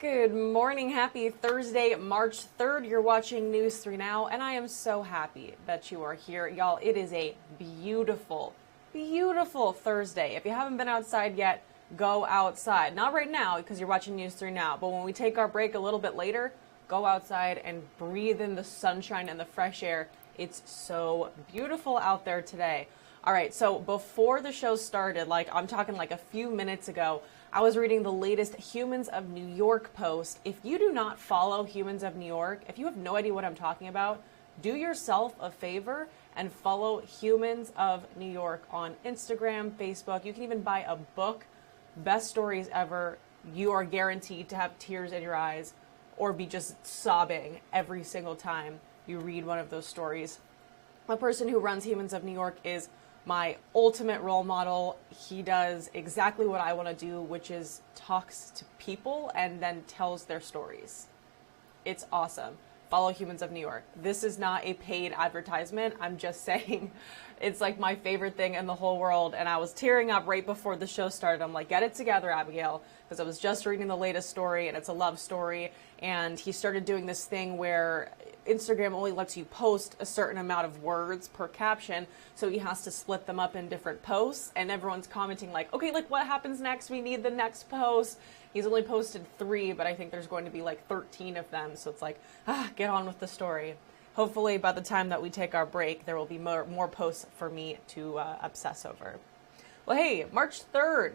Good morning. Happy Thursday, March 3rd. You're watching News 3 Now, and I am so happy that you are here. Y'all, it is a beautiful, beautiful Thursday. If you haven't been outside yet, go outside. Not right now because you're watching News 3 Now, but when we take our break a little bit later, go outside and breathe in the sunshine and the fresh air. It's so beautiful out there today. All right, so before the show started, I'm talking like a few minutes ago, I was reading the latest Humans of New York post. If you do not follow Humans of New York, if you have no idea what I'm talking about, do yourself a favor and follow Humans of New York on Instagram, Facebook. You can even buy a book, Best Stories Ever. You are guaranteed to have tears in your eyes or be just sobbing every single time you read one of those stories. The person who runs Humans of New York is my ultimate role model. He does exactly what I want to do, which is talks to people and then tells their stories. It's awesome. Follow Humans of New York. This is not a paid advertisement. I'm just saying it's like my favorite thing in the whole world. And I was tearing up right before the show started. I'm like, get it together, Abigail, because I was just reading the latest story and it's a love story. And he started doing this thing where Instagram only lets you post a certain amount of words per caption, so he has to split them up in different posts, and everyone's commenting like, okay, like what happens next? We need the next post. He's only posted 3, but I think there's going to be like 13 of them, so it's like, get on with the story. Hopefully by the time that we take our break, there will be more posts for me to obsess over. Well, hey, March 3rd.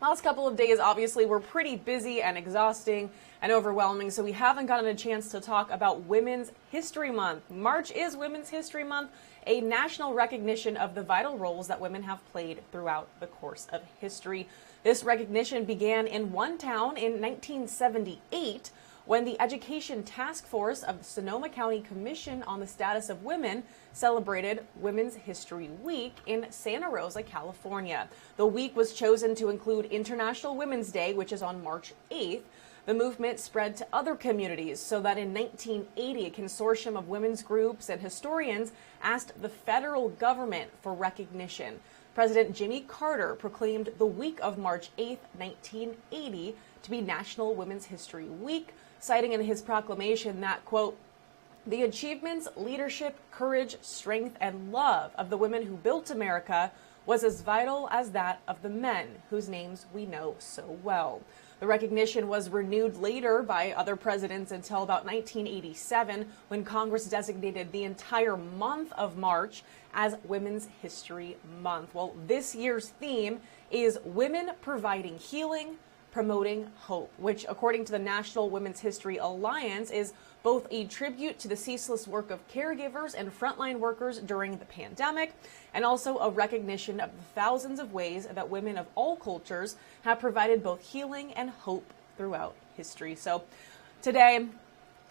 Last couple of days, obviously, were pretty busy and exhausting and overwhelming, so we haven't gotten a chance to talk about Women's History Month. March is Women's History Month, a national recognition of the vital roles that women have played throughout the course of history. This recognition began in one town in 1978 when the Education Task Force of the Sonoma County Commission on the Status of Women celebrated Women's History Week in Santa Rosa, California. The week was chosen to include International Women's Day, which is on March 8th. The movement spread to other communities so that in 1980, a consortium of women's groups and historians asked the federal government for recognition. President Jimmy Carter proclaimed the week of March 8th, 1980 to be National Women's History Week, citing in his proclamation that, quote, the achievements, leadership, courage, strength, and love of the women who built America was as vital as that of the men whose names we know so well. The recognition was renewed later by other presidents until about 1987, when Congress designated the entire month of March as Women's History Month. Well, this year's theme is Women Providing Healing, Promoting Hope, which, according to the National Women's History Alliance, is both a tribute to the ceaseless work of caregivers and frontline workers during the pandemic, and also a recognition of the thousands of ways that women of all cultures have provided both healing and hope throughout history. So today,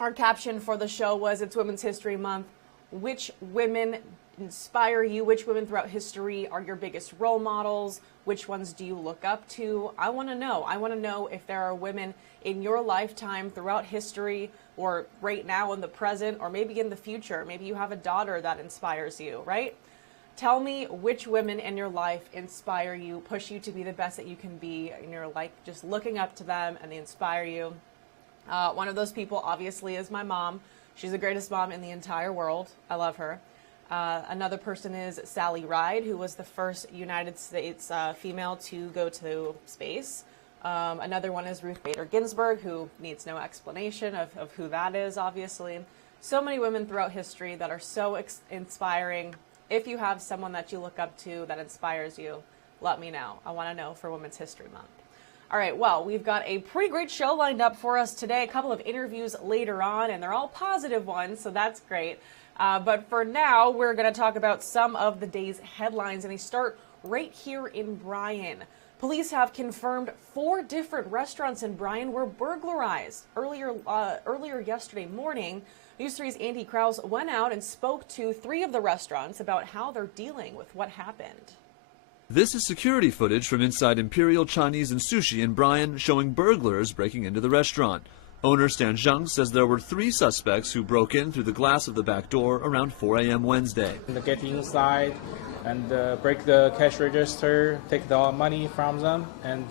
our caption for the show was, it's Women's History Month. Which women inspire you? Which women throughout history are your biggest role models? Which ones do you look up to? I want to know. I want to know if there are women in your lifetime throughout history, or right now in the present, or maybe in the future. Maybe you have a daughter that inspires you, right? Tell me which women in your life inspire you, push you to be the best that you can be in your life, just looking up to them and they inspire you. One of those people obviously is my mom. She's the greatest mom in the entire world. I love her. Another person is Sally Ride, who was the first United States female to go to space. Another one is Ruth Bader Ginsburg, who needs no explanation of who that is, obviously. So many women throughout history that are so inspiring. If you have someone that you look up to that inspires you, let me know. I want to know for Women's History Month. All right, well, we've got a pretty great show lined up for us today. A couple of interviews later on, and they're all positive ones, so that's great. But for now, we're going to talk about some of the day's headlines, and they start right here in Bryan. Police have confirmed 4 different restaurants in Bryan were burglarized. Earlier yesterday morning, News 3's Andy Krause went out and spoke to 3 of the restaurants about how they're dealing with what happened. This is security footage from inside Imperial Chinese and Sushi in Bryan, showing burglars breaking into the restaurant. Owner Stan Zheng says there were 3 suspects who broke in through the glass of the back door around 4 a.m. Wednesday. They get inside and break the cash register, take the money from them, and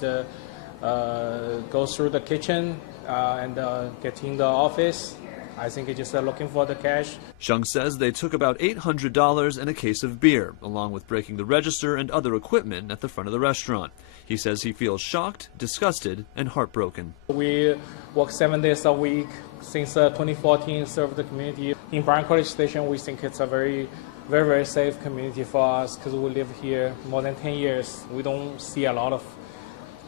go through the kitchen and get in the office. I think it's just looking for the cash. Zhang says they took about $800 and a case of beer, along with breaking the register and other equipment at the front of the restaurant. He says he feels shocked, disgusted, and heartbroken. We work 7 days a week since 2014, serve the community. In Bryan College Station, we think it's a very, very safe community for us because we live here more than 10 years. We don't see a lot of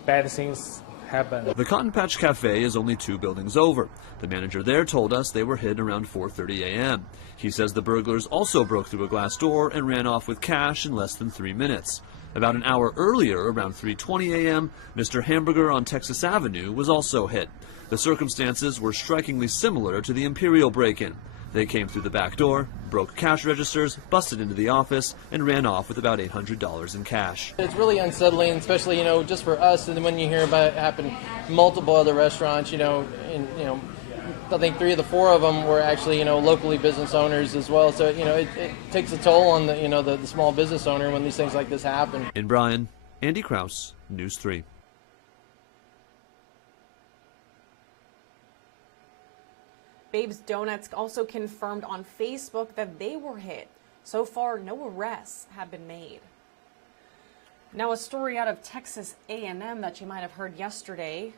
bad things happen. The Cotton Patch Cafe is only 2 buildings over. The manager there told us they were hit around 4:30 a.m. He says the burglars also broke through a glass door and ran off with cash in less than 3 minutes. About an hour earlier, around 3:20 a.m., Mr. Hamburger on Texas Avenue was also hit. The circumstances were strikingly similar to the Imperial break-in. They came through the back door, broke cash registers, busted into the office, and ran off with about $800 in cash. It's really unsettling, especially, just for us, and when you hear about it happen multiple other restaurants, and, I think 3 of the 4 of them were actually, locally business owners as well. So, it takes a toll on the small business owner when these things like this happen. In Bryan, Andy Krause, News 3. Babe's Donuts also confirmed on Facebook that they were hit. So far, no arrests have been made. Now, a story out of Texas A&M that you might have heard yesterday.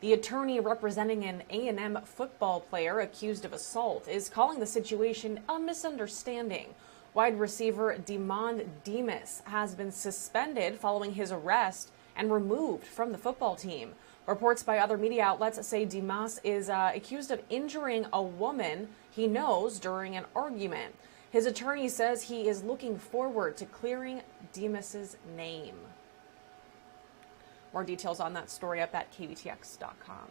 The attorney representing an A&M football player accused of assault is calling the situation a misunderstanding. Wide receiver Demond Demas has been suspended following his arrest and removed from the football team. Reports by other media outlets say Demas is accused of injuring a woman he knows during an argument. His attorney says he is looking forward to clearing Demas's name. More details on that story up at kvtx.com.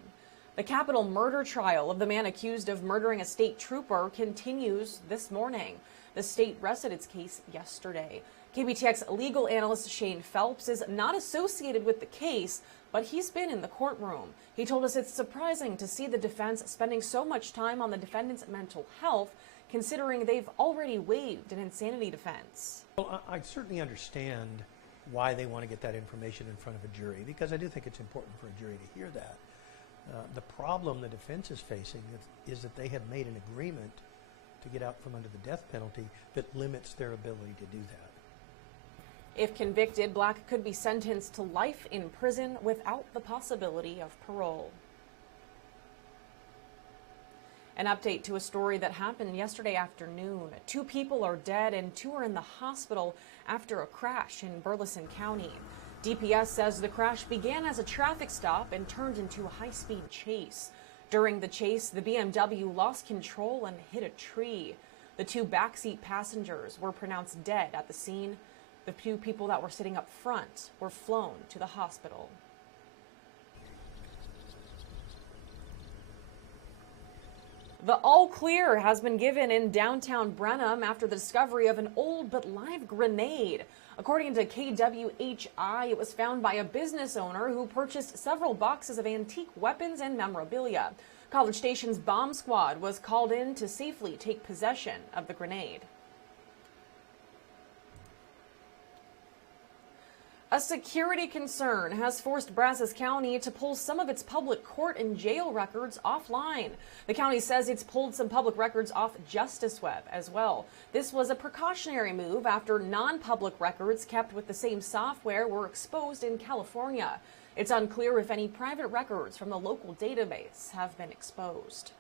The capital murder trial of the man accused of murdering a state trooper continues this morning. The state rested its case yesterday. KBTX legal analyst Shane Phelps is not associated with the case, but he's been in the courtroom. He told us it's surprising to see the defense spending so much time on the defendant's mental health, considering they've already waived an insanity defense. Well, I certainly understand why they want to get that information in front of a jury, because I do think it's important for a jury to hear that. The problem the defense is facing is that they have made an agreement to get out from under the death penalty that limits their ability to do that. If convicted, Black could be sentenced to life in prison without the possibility of parole. An update to a story that happened yesterday afternoon. 2 people are dead and 2 are in the hospital after a crash in Burleson County. DPS says the crash began as a traffic stop and turned into a high-speed chase. During the chase, the BMW lost control and hit a tree. The 2 backseat passengers were pronounced dead at the scene. The 2 people that were sitting up front were flown to the hospital. The all clear has been given in downtown Brenham after the discovery of an old but live grenade. According to KWHI, it was found by a business owner who purchased several boxes of antique weapons and memorabilia. College Station's bomb squad was called in to safely take possession of the grenade. A security concern has forced Brazos County to pull some of its public court and jail records offline. The county says it's pulled some public records off Justice Web as well. This was a precautionary move after non-public records kept with the same software were exposed in California. It's unclear if any private records from the local database have been exposed.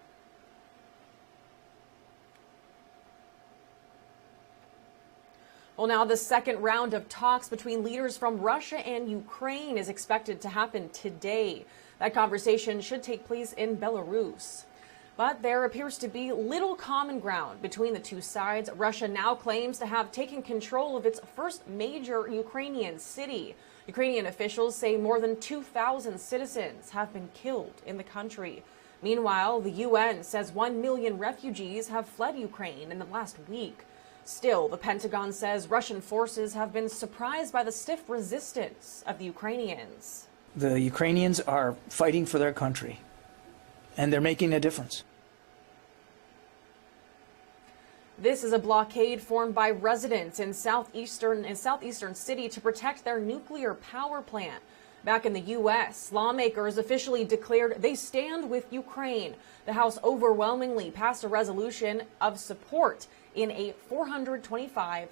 Well, now the second round of talks between leaders from Russia and Ukraine is expected to happen today. That conversation should take place in Belarus. But there appears to be little common ground between the 2 sides. Russia now claims to have taken control of its first major Ukrainian city. Ukrainian officials say more than 2,000 citizens have been killed in the country. Meanwhile, the UN says 1 million refugees have fled Ukraine in the last week. Still, the Pentagon says Russian forces have been surprised by the stiff resistance of the Ukrainians. The Ukrainians are fighting for their country, and they're making a difference. This is a blockade formed by residents in southeastern city to protect their nuclear power plant. Back in the U.S., lawmakers officially declared they stand with Ukraine. The House overwhelmingly passed a resolution of support in a 425-3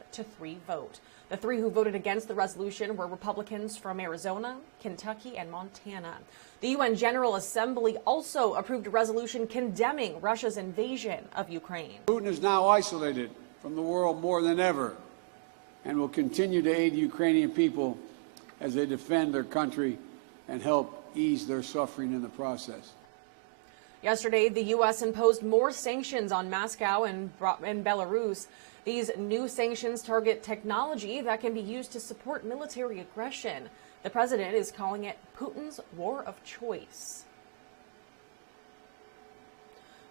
vote. The three who voted against the resolution were Republicans from Arizona, Kentucky, and Montana. The UN General Assembly also approved a resolution condemning Russia's invasion of Ukraine. Putin is now isolated from the world more than ever and will continue to aid the Ukrainian people as they defend their country and help ease their suffering in the process. Yesterday, the U.S. imposed more sanctions on Moscow and Belarus. These new sanctions target technology that can be used to support military aggression. The president is calling it Putin's war of choice.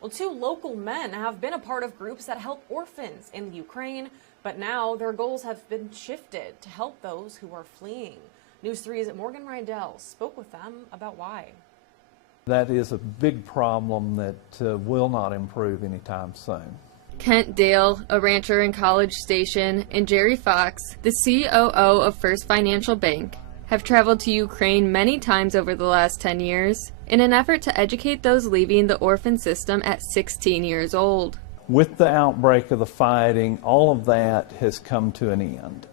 Well, two local men have been a part of groups that help orphans in the Ukraine, but now their goals have been shifted to help those who are fleeing. News 3's Morgan Rydell spoke with them about why. That is a big problem that will not improve anytime soon. Kent Dale, a rancher in College Station, and Jerry Fox, the COO of First Financial Bank, have traveled to Ukraine many times over the last 10 years in an effort to educate those leaving the orphan system at 16 years old. With the outbreak of the fighting, all of that has come to an end.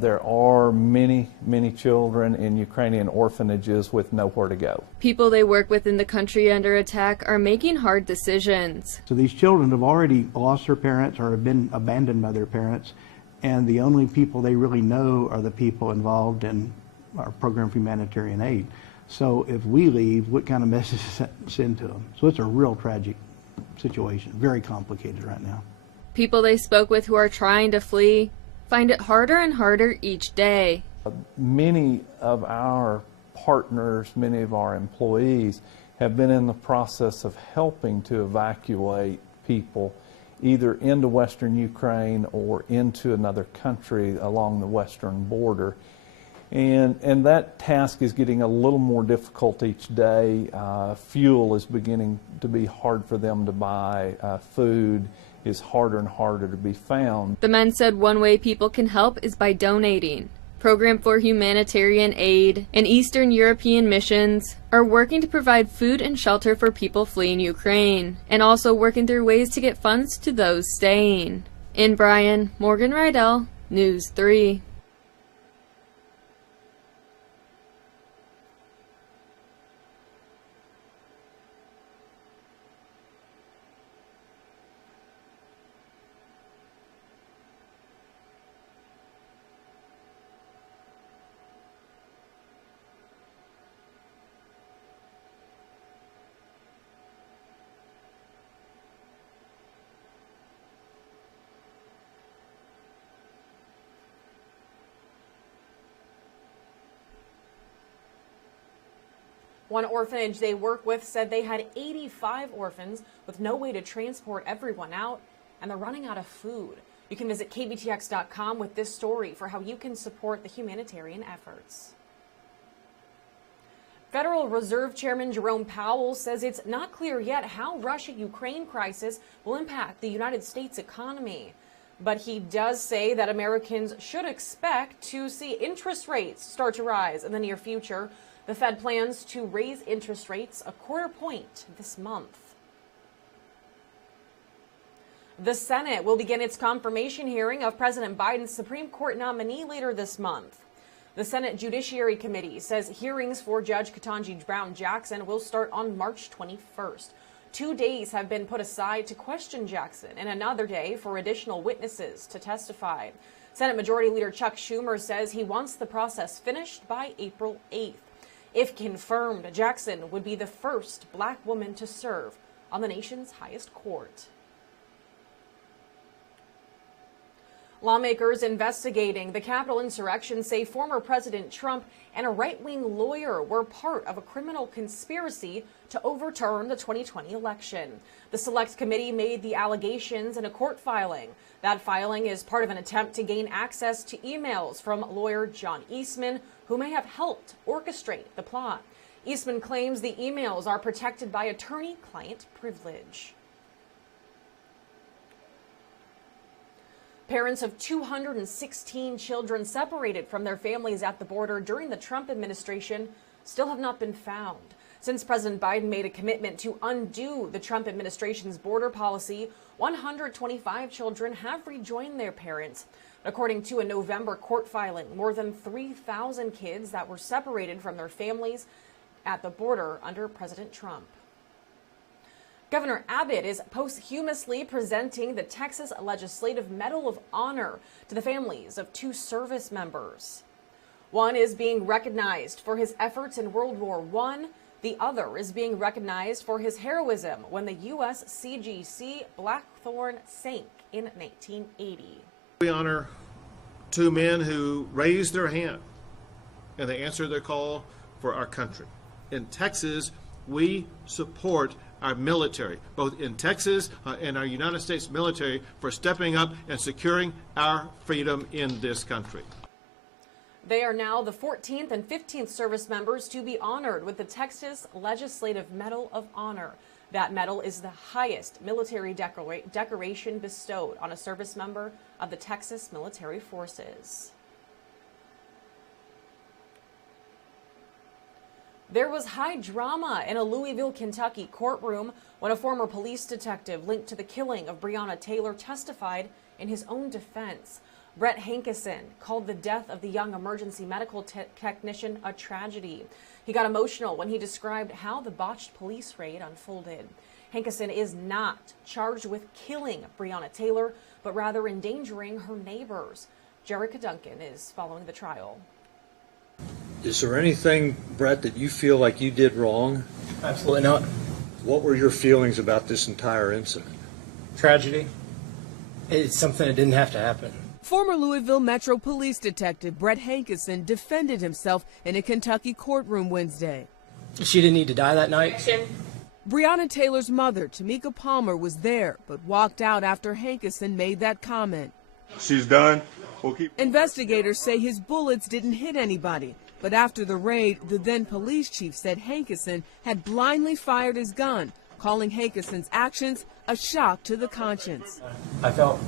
There are many, many children in Ukrainian orphanages with nowhere to go. People they work with in the country under attack are making hard decisions. So these children have already lost their parents or have been abandoned by their parents, and the only people they really know are the people involved in our program for humanitarian aid. So if we leave, what kind of message does that send to them? So it's a real tragic situation, very complicated right now. People they spoke with who are trying to flee find it harder and harder each day. Many of our partners, many of our employees have been in the process of helping to evacuate people either into Western Ukraine or into another country along the western border. And that task is getting a little more difficult each day. Fuel is beginning to be hard for them to buy. Food is harder and harder to be found. The men said one way people can help is by donating. Program for Humanitarian Aid and Eastern European missions are working to provide food and shelter for people fleeing Ukraine, and also working through ways to get funds to those staying. In Bryan, Morgan Rydell, News 3. One orphanage they work with said they had 85 orphans with no way to transport everyone out, and they're running out of food. You can visit kbtx.com with this story for how you can support the humanitarian efforts. Federal Reserve Chairman Jerome Powell says it's not clear yet how Russia-Ukraine crisis will impact the United States economy. But he does say that Americans should expect to see interest rates start to rise in the near future. The Fed plans to raise interest rates a quarter point this month. The Senate will begin its confirmation hearing of President Biden's Supreme Court nominee later this month. The Senate Judiciary Committee says hearings for Judge Ketanji Brown Jackson will start on March 21st. 2 days have been put aside to question Jackson and another day for additional witnesses to testify. Senate Majority Leader Chuck Schumer says he wants the process finished by April 8th. If confirmed, Jackson would be the first black woman to serve on the nation's highest court. Lawmakers investigating the Capitol insurrection say former President Trump and a right-wing lawyer were part of a criminal conspiracy to overturn the 2020 election. The Select Committee made the allegations in a court filing. That filing is part of an attempt to gain access to emails from lawyer John Eastman, who may have helped orchestrate the plot. Eastman claims the emails are protected by attorney-client privilege. Parents of 216 children separated from their families at the border during the Trump administration still have not been found. Since President Biden made a commitment to undo the Trump administration's border policy, 125 children have rejoined their parents. According to a November court filing, more than 3,000 kids that were separated from their families at the border under President Trump. Governor Abbott is posthumously presenting the Texas Legislative Medal of Honor to the families of 2 service members. One is being recognized for his efforts in World War I. The other is being recognized for his heroism when the U.S. CGC Blackthorn sank in 1980. We honor 2 men who raised their hand and they answered their call for our country. In Texas, we support our military, both in Texas and our United States military, for stepping up and securing our freedom in this country. They are now the 14th and 15th service members to be honored with the Texas Legislative Medal of Honor. That medal is the highest military decoration bestowed on a service member of the Texas Military Forces. There was high drama in a Louisville, Kentucky courtroom when a former police detective linked to the killing of Breonna Taylor testified in his own defense. Brett Hankison called the death of the young emergency medical technician a tragedy. He got emotional when he described how the botched police raid unfolded. Hankison is not charged with killing Breonna Taylor, but rather endangering her neighbors. Jerica Duncan is following the trial. Is there anything, Brett, that you feel like you did wrong? Absolutely not. What were your feelings about this entire incident? Tragedy. It's something that didn't have to happen. Former Louisville Metro Police Detective Brett Hankison defended himself in a Kentucky courtroom Wednesday. She didn't need to die that night. Breonna Taylor's mother, Tamika Palmer, was there, but walked out after Hankison made that comment. She's done. We'll keep. Investigators say his bullets didn't hit anybody, but after the raid, the then police chief said Hankison had blindly fired his gun, calling Hankison's actions a shock to the conscience. I felt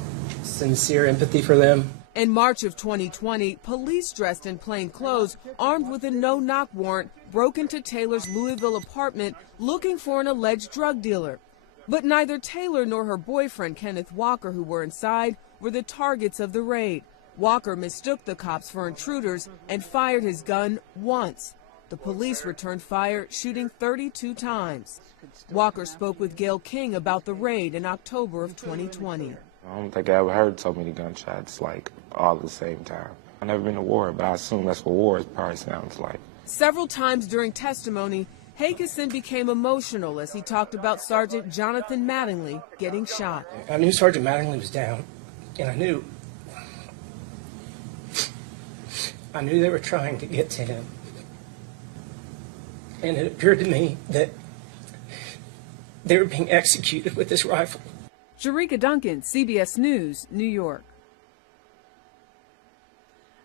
sincere empathy for them. In March of 2020, police dressed in plain clothes, armed with a no-knock warrant, broke into Taylor's Louisville apartment looking for an alleged drug dealer. But neither Taylor nor her boyfriend, Kenneth Walker, who were inside, were the targets of the raid. Walker mistook the cops for intruders and fired his gun once. The police returned fire, shooting 32 times. Walker spoke with Gail King about the raid in October of 2020. I don't think I ever heard so many gunshots, like, all at the same time. I've never been to war, but I assume that's what war probably sounds like. Several times during testimony, Hankison became emotional as he talked about Sergeant Jonathan Mattingly getting shot. I knew Sergeant Mattingly was down, and I knew they were trying to get to him. And it appeared to me that they were being executed with this rifle. Jerica Duncan, CBS News, New York.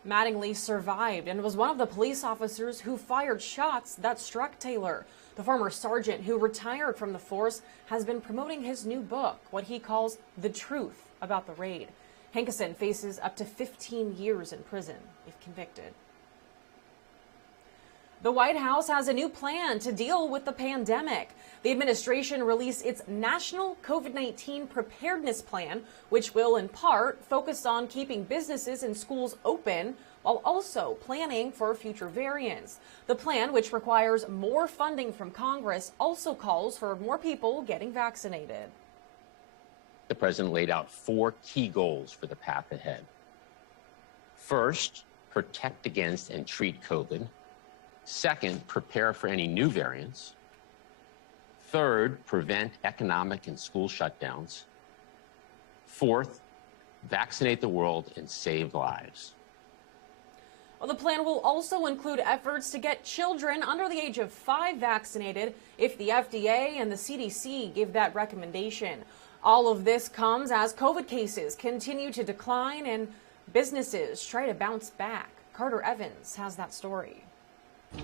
Mattingly survived and was one of the police officers who fired shots that struck Taylor. The former sergeant who retired from the force has been promoting his new book, what he calls The Truth About the Raid. Hankison faces up to 15 years in prison if convicted. The White House has a new plan to deal with the pandemic. The administration released its National COVID-19 Preparedness Plan, which will in part focus on keeping businesses and schools open while also planning for future variants. The plan, which requires more funding from Congress, also calls for more people getting vaccinated. The president laid out 4 key goals for the path ahead. First, protect against and treat COVID. Second, prepare for any new variants. Third, prevent economic and school shutdowns. Fourth, vaccinate the world and save lives. Well, the plan will also include efforts to get children under the age of 5 vaccinated if the FDA and the CDC give that recommendation. All of this comes as COVID cases continue to decline and businesses try to bounce back. Carter Evans has that story.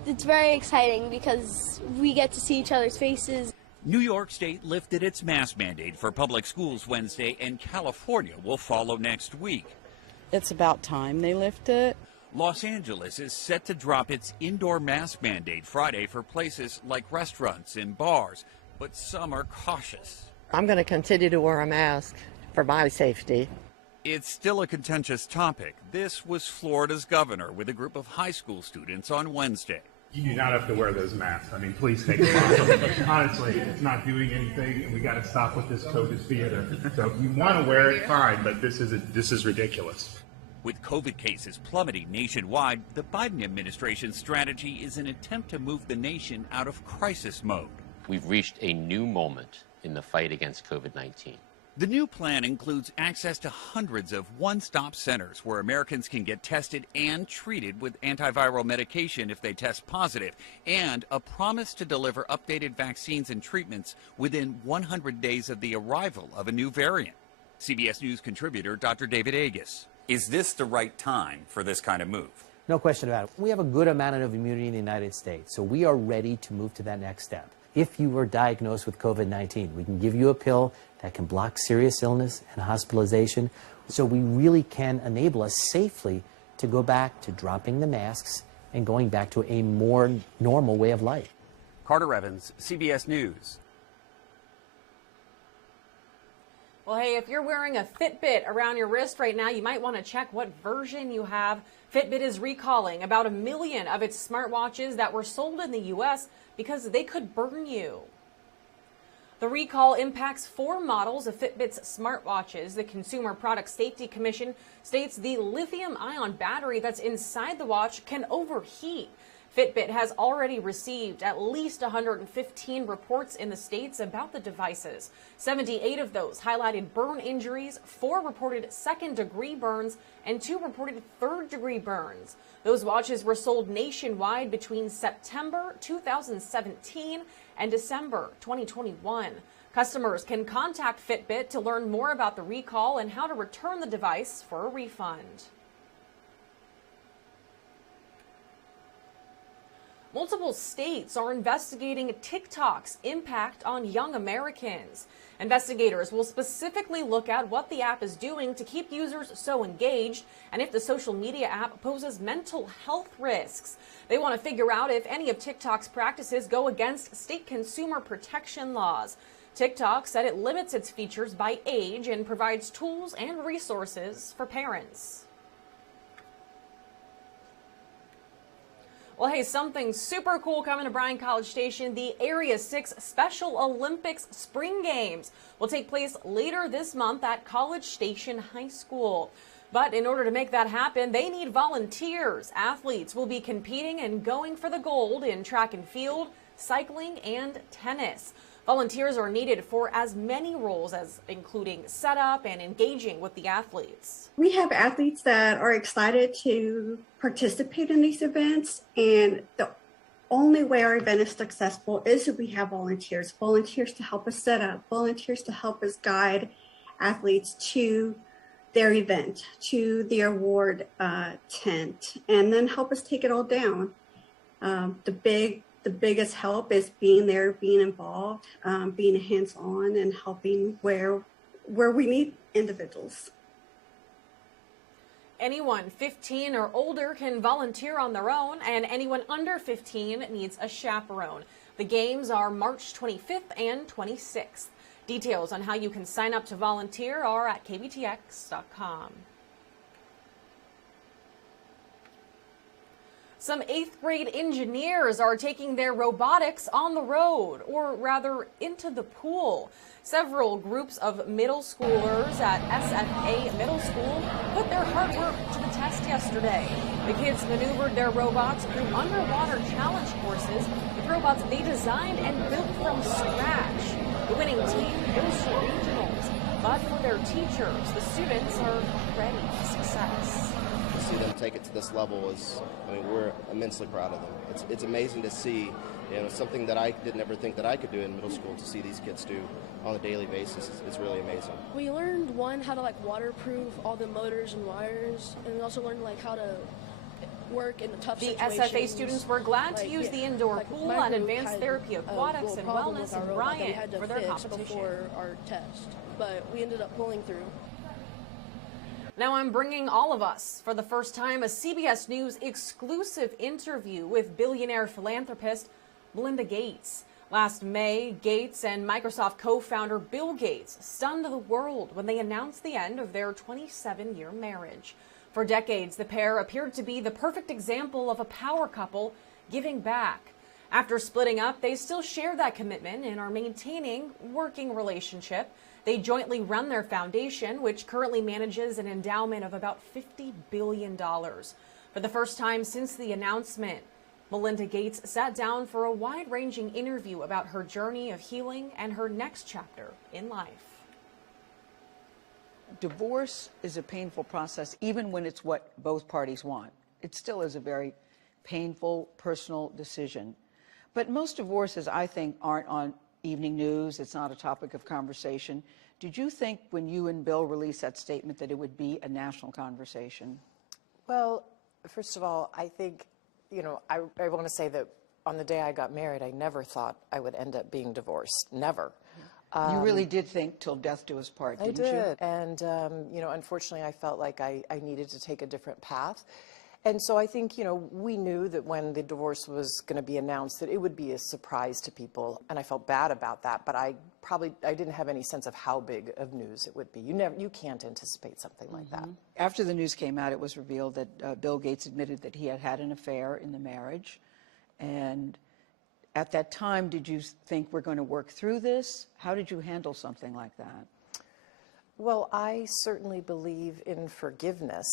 It's very exciting because we get to see each other's faces. New York State lifted its mask mandate for public schools Wednesday, and California will follow next week. It's about time they lift it. Los Angeles is set to drop its indoor mask mandate Friday for places like restaurants and bars, but some are cautious. I'm going to continue to wear a mask for my safety. It's still a contentious topic. This was Florida's governor with a group of high school students on Wednesday. You do not have to wear those masks. I mean, please take them off. Honestly, it's not doing anything, and we got to stop with this COVID theater. So if you want to wear it, fine, but this is ridiculous. With COVID cases plummeting nationwide, the Biden administration's strategy is an attempt to move the nation out of crisis mode. We've reached a new moment in the fight against COVID-19. The new plan includes access to hundreds of one-stop centers where Americans can get tested and treated with antiviral medication if they test positive, and a promise to deliver updated vaccines and treatments within 100 days of the arrival of a new variant. CBS News contributor Dr. David Agus. Is this the right time for this kind of move? No question about it. We have a good amount of immunity in the United States, so we are ready to move to that next step. If you were diagnosed with COVID-19, we can give you a pill that can block serious illness and hospitalization, so we really can enable us safely to go back to dropping the masks and going back to a more normal way of life. Carter Evans, CBS News. Well, hey, if you're wearing a Fitbit around your wrist right now, you might want to check what version you have. Fitbit is recalling about 1 million of its smartwatches that were sold in the U.S. because they could burn you. The recall impacts 4 models of Fitbit's smartwatches. The Consumer Product Safety Commission states the lithium-ion battery that's inside the watch can overheat. Fitbit has already received at least 115 reports in the States about the devices. 78 of those highlighted burn injuries, 4 reported second-degree burns, and 2 reported third-degree burns. Those watches were sold nationwide between September 2017 and December 2021. Customers can contact Fitbit to learn more about the recall and how to return the device for a refund. Multiple states are investigating TikTok's impact on young Americans. Investigators will specifically look at what the app is doing to keep users so engaged and if the social media app poses mental health risks. They want to figure out if any of TikTok's practices go against state consumer protection laws. TikTok said it limits its features by age and provides tools and resources for parents. Well, hey, something super cool coming to Bryan College Station. The Area 6 Special Olympics Spring Games will take place later this month at College Station High School. But in order to make that happen, they need volunteers. Athletes will be competing and going for the gold in track and field, cycling, and tennis. Volunteers are needed for as many roles as including setup and engaging with the athletes. We have athletes that are excited to participate in these events, and the only way our event is successful is if we have volunteers to help us set up, volunteers to help us guide athletes to their event, to the award tent, and then help us take it all down. The biggest help is being there, being involved, being hands-on, and helping where we need individuals. Anyone 15 or older can volunteer on their own, and anyone under 15 needs a chaperone. The games are March 25th and 26th. Details on how you can sign up to volunteer are at kbtx.com. Some 8th grade engineers are taking their robotics on the road, or rather into the pool. Several groups of middle schoolers at SFA Middle School put their hard work to the test yesterday. The kids maneuvered their robots through underwater challenge courses with robots they designed and built from scratch. The winning team goes to regionals, but for their teachers, the students are ready for success. To see them take it to this level is, we're immensely proud of them. It's amazing to see, something that I didn't ever think that I could do in middle school. To see these kids do on a daily basis is really amazing. We learned how to waterproof all the motors and wires, and we also learned how to work in the tough situations. The SFA students were glad to use the indoor pool and advanced therapy aquatics and wellness in Bryan for their competition. Before our test, but we ended up pulling through. Now I'm bringing all of us, for the first time, a CBS News exclusive interview with billionaire philanthropist Melinda Gates. Last May, Gates and Microsoft co-founder Bill Gates stunned the world when they announced the end of their 27-year marriage. For decades, the pair appeared to be the perfect example of a power couple giving back. After splitting up, they still share that commitment and are maintaining working relationship. They jointly run their foundation, which currently manages an endowment of about $50 billion. For the first time since the announcement, Melinda Gates sat down for a wide-ranging interview about her journey of healing and her next chapter in life. Divorce is a painful process, even when it's what both parties want. It still is a very painful, personal decision. But most divorces, I think, aren't on evening news. It's not a topic of conversation. Did you think when you and Bill released that statement that it would be a national conversation? Well, first of all, I think, I want to say that on the day I got married, I never thought I would end up being divorced. Never. You really did think till death do us part, didn't you? I did. And, unfortunately, I felt like I needed to take a different path. And so I think, we knew that when the divorce was going to be announced that it would be a surprise to people. And I felt bad about that, but I didn't have any sense of how big of news it would be. You can't anticipate something like that. After the news came out, it was revealed that Bill Gates admitted that he had had an affair in the marriage. And at that time, did you think we're going to work through this? How did you handle something like that? Well, I certainly believe in forgiveness,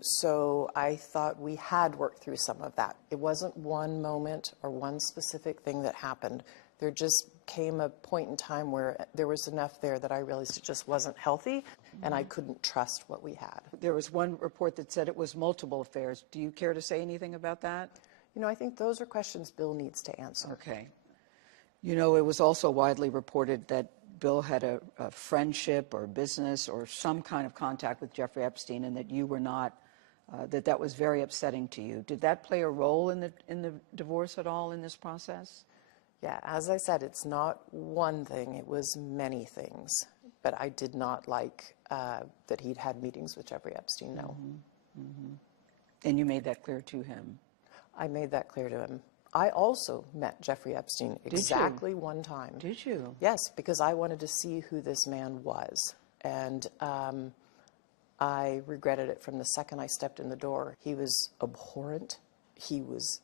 so I thought we had worked through some of that. It wasn't one moment or one specific thing that happened. There just came a point in time where there was enough there that I realized it just wasn't healthy, and I couldn't trust what we had. There was one report that said it was multiple affairs. Do you care to say anything about that? I think those are questions Bill needs to answer. Okay. It was also widely reported that Bill had a friendship or business or some kind of contact with Jeffrey Epstein, and that you were not, that was very upsetting to you. Did that play a role in the divorce at all in this process? Yeah, as I said, it's not one thing, it was many things. But I did not like that he'd had meetings with Jeffrey Epstein, no. And you made that clear to him? I made that clear to him. I also met Jeffrey Epstein exactly one time. Did you? Yes, because I wanted to see who this man was. And I regretted it from the second I stepped in the door. He was abhorrent. He was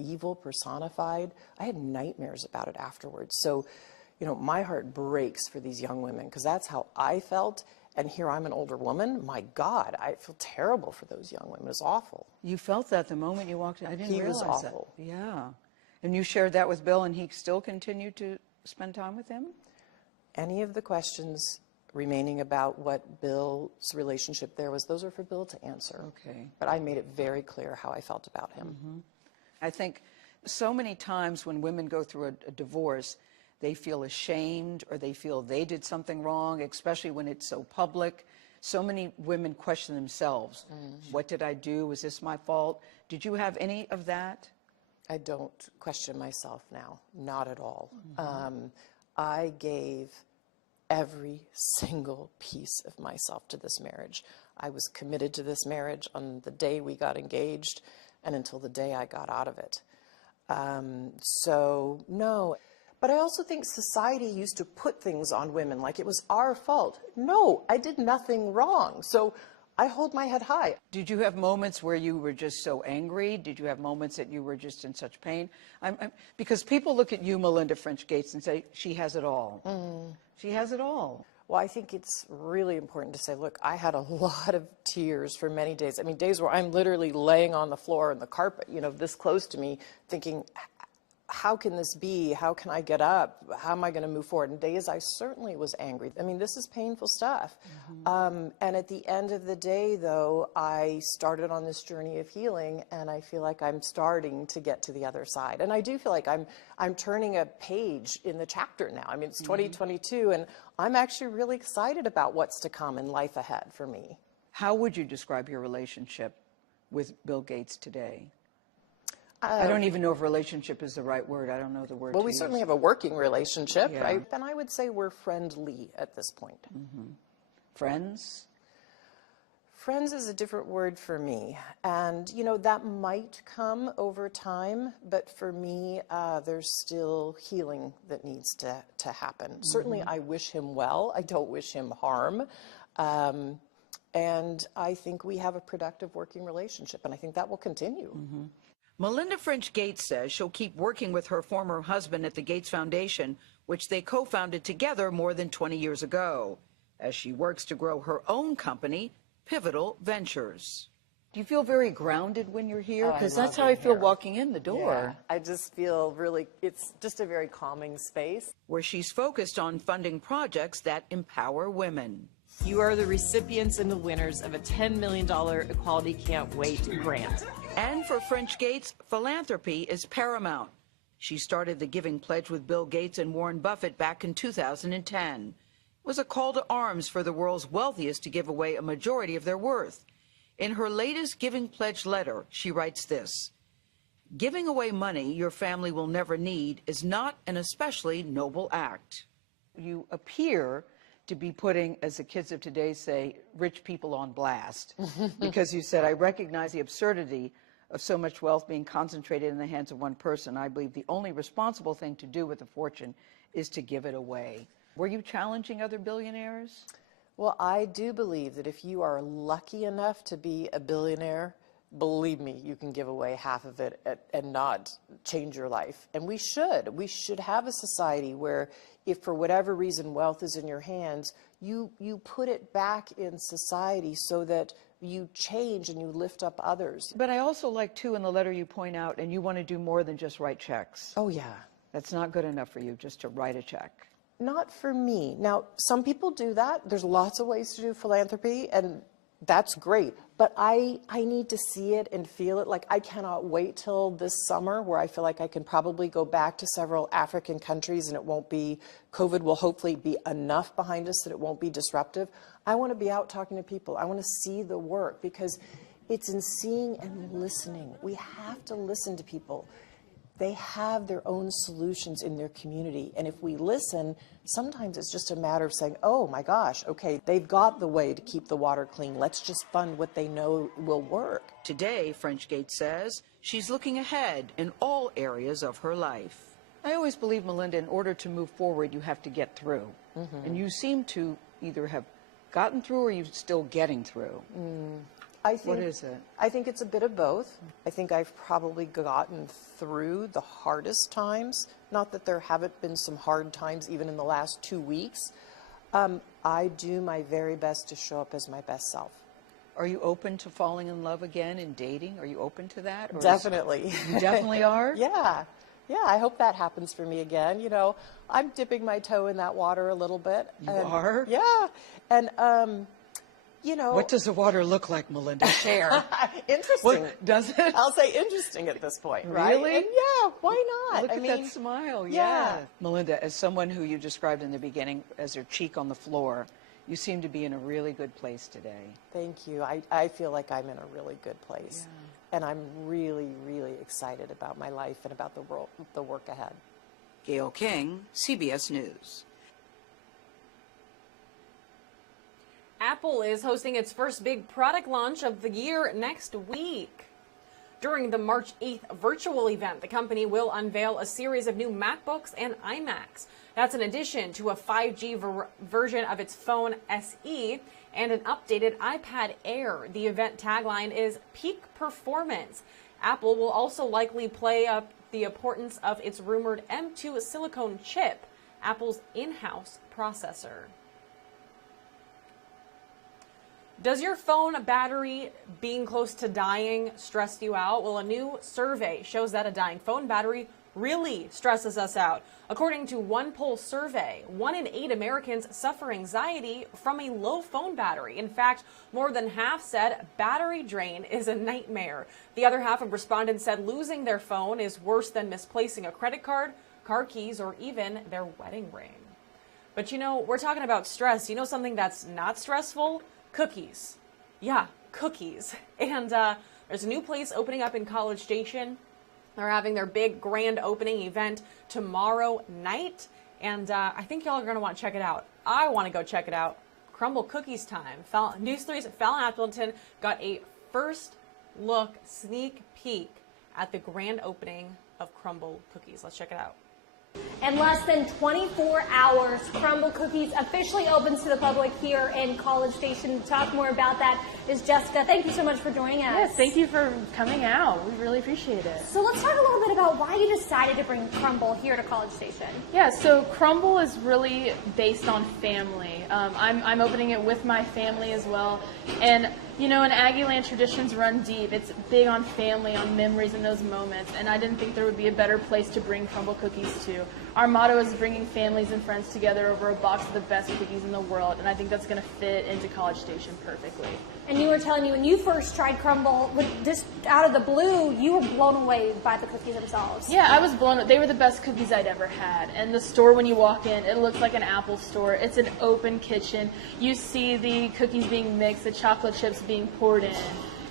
evil personified. I had nightmares about it afterwards. So, my heart breaks for these young women because that's how I felt. And here I'm an older woman. My God, I feel terrible for those young women. It's awful. You felt that the moment you walked in? I didn't realize that. He was awful. Yeah. And you shared that with Bill, and he still continued to spend time with him? Any of the questions remaining about what Bill's relationship there was, those are for Bill to answer. Okay. But I made it very clear how I felt about him. I think so many times when women go through a divorce, they feel ashamed or they feel they did something wrong, especially when it's so public. So many women question themselves. What did I do? Was this my fault? Did you have any of that? I don't question myself now, not at all. I gave every single piece of myself to this marriage. I was committed to this marriage on the day we got engaged and until the day I got out of it. So, no. But I also think society used to put things on women like it was our fault. No, I did nothing wrong. So I hold my head high. Did you have moments where you were just so angry? Did you have moments that you were just in such pain? Because people look at you, Melinda French Gates, and say, she has it all. She has it all. Well, I think it's really important to say, look, I had a lot of tears for many days. I mean, days where I'm literally laying on the floor and the carpet, this close to me, thinking, how can this be? How can I get up? How am I going to move forward? And days I certainly was angry. I mean, this is painful stuff. And at the end of the day, though, I started on this journey of healing, and I feel like I'm starting to get to the other side. And I do feel like I'm turning a page in the chapter now. I mean, it's 2022, and I'm actually really excited about what's to come in life ahead for me. How would you describe your relationship with Bill Gates today? I don't even know if relationship is the right word. I don't know the word. Well, we certainly have a working relationship, Yeah. right? And I would say we're friendly at this point. Friends? Friends is a different word for me, and you know that might come over time, but for me there's still healing that needs to happen. Certainly I wish him well, I don't wish him harm, and I think we have a productive working relationship, and I think that will continue. Melinda French Gates says she'll keep working with her former husband at the Gates Foundation, which they co-founded together more than 20 years ago, as she works to grow her own company, Pivotal Ventures. Do you feel very grounded when you're here? Because that's how I feel walking in the door. Yeah, I just feel really, it's just a very calming space. Where she's focused on funding projects that empower women. You are the recipients and the winners of a $10 million Equality Can't Wait grant. And for French Gates, philanthropy is paramount. She started the Giving Pledge with Bill Gates and Warren Buffett back in 2010. It was a call to arms for the world's wealthiest to give away a majority of their worth. In her latest Giving Pledge letter, she writes this: "Giving away money your family will never need is not an especially noble act." You appear to be putting, as the kids of today say, rich people on blast, because you said, "I recognize the absurdity of so much wealth being concentrated in the hands of one person. I believe the only responsible thing to do with a fortune is to give it away." Were you challenging other billionaires? Well, I do believe that if you are lucky enough to be a billionaire, believe me, you can give away half of it and not change your life. And we should. We should have a society where if for whatever reason wealth is in your hands, you put it back in society so that you change and you lift up others. But I also like, too, in the letter you point out, and you want to do more than just write checks. Oh, yeah. That's not good enough for you, just to write a check. Not for me. Now, some people do that. There's lots of ways to do philanthropy, and that's great. But I need to see it and feel it. Like, I cannot wait till this summer where I feel like I can probably go back to several African countries and it won't be, COVID will hopefully be enough behind us that it won't be disruptive. I want to be out talking to people. I want to see the work, because it's in seeing and listening. We have to listen to people. They have their own solutions in their community. And if we listen, sometimes it's just a matter of saying, oh my gosh, okay, they've got the way to keep the water clean. Let's just fund what they know will work. Today, French Gates says, she's looking ahead in all areas of her life. I always believe, Melinda, in order to move forward, you have to get through. And you seem to either have gotten through or you're still getting through. What is it? I think it's a bit of both. I think I've probably gotten through the hardest times. Not that there haven't been some hard times even in the last 2 weeks. I do my very best to show up as my best self. Are you open to falling in love again and dating? Are you open to that? Or Definitely. You definitely are? Yeah. Yeah, I hope that happens for me again. You know, I'm dipping my toe in that water a little bit. You are? Yeah. And, you know. What does the water look like, Melinda? Share. Interesting. Does it? I'll say interesting at this point, right? Really? And yeah, why not? Look at that smile, yeah. Melinda, as someone who you described in the beginning as her cheek on the floor, you seem to be in a really good place today. Thank you. I feel like I'm in a really good place. Yeah. And I'm really, really excited about my life and about the work ahead. Gail King, CBS News. Apple is hosting its first big product launch of the year next week. During the March 8th virtual event, the company will unveil a series of new MacBooks and iMacs. That's in addition to a 5G version of its phone SE and an updated iPad Air. The event tagline is Peak Performance. Apple will also likely play up the importance of its rumored M2 silicone chip, Apple's in-house processor. Does your phone battery being close to dying stress you out? Well, a new survey shows that a dying phone battery really stresses us out. According to one poll survey, 1 in 8 Americans suffer anxiety from a low phone battery. In fact, more than half said battery drain is a nightmare. The other half of respondents said losing their phone is worse than misplacing a credit card, car keys, or even their wedding ring. But you know, we're talking about stress. You know something that's not stressful? Cookies. Yeah, cookies. And there's a new place opening up in College Station. They're having their big grand opening event tomorrow night. And I think y'all are going to want to check it out. I want to go check it out. Crumble cookies time. News 3's Fallon Appleton got a first look sneak peek at the grand opening of Crumble cookies. Let's check it out. In less than 24 hours, Crumble Cookies officially opens to the public here in College Station. To talk more about that is Jessica. Thank you so much for joining us. Yes, thank you for coming out. We really appreciate it. So let's talk a little bit about why you decided to bring Crumble here to College Station. Yeah, so Crumble is really based on family. I'm opening it with my family as well. And you know, in Aggieland, traditions run deep. It's big on family, on memories and those moments, and I didn't think there would be a better place to bring Crumble cookies to. Our motto is bringing families and friends together over a box of the best cookies in the world, and I think that's going to fit into College Station perfectly. And you were telling me when you first tried Crumble, just out of the blue, you were blown away by the cookies themselves. Yeah, I was blown away. They were the best cookies I'd ever had. And the store, when you walk in, it looks like an Apple store. It's an open kitchen. You see the cookies being mixed, the chocolate chips being poured in.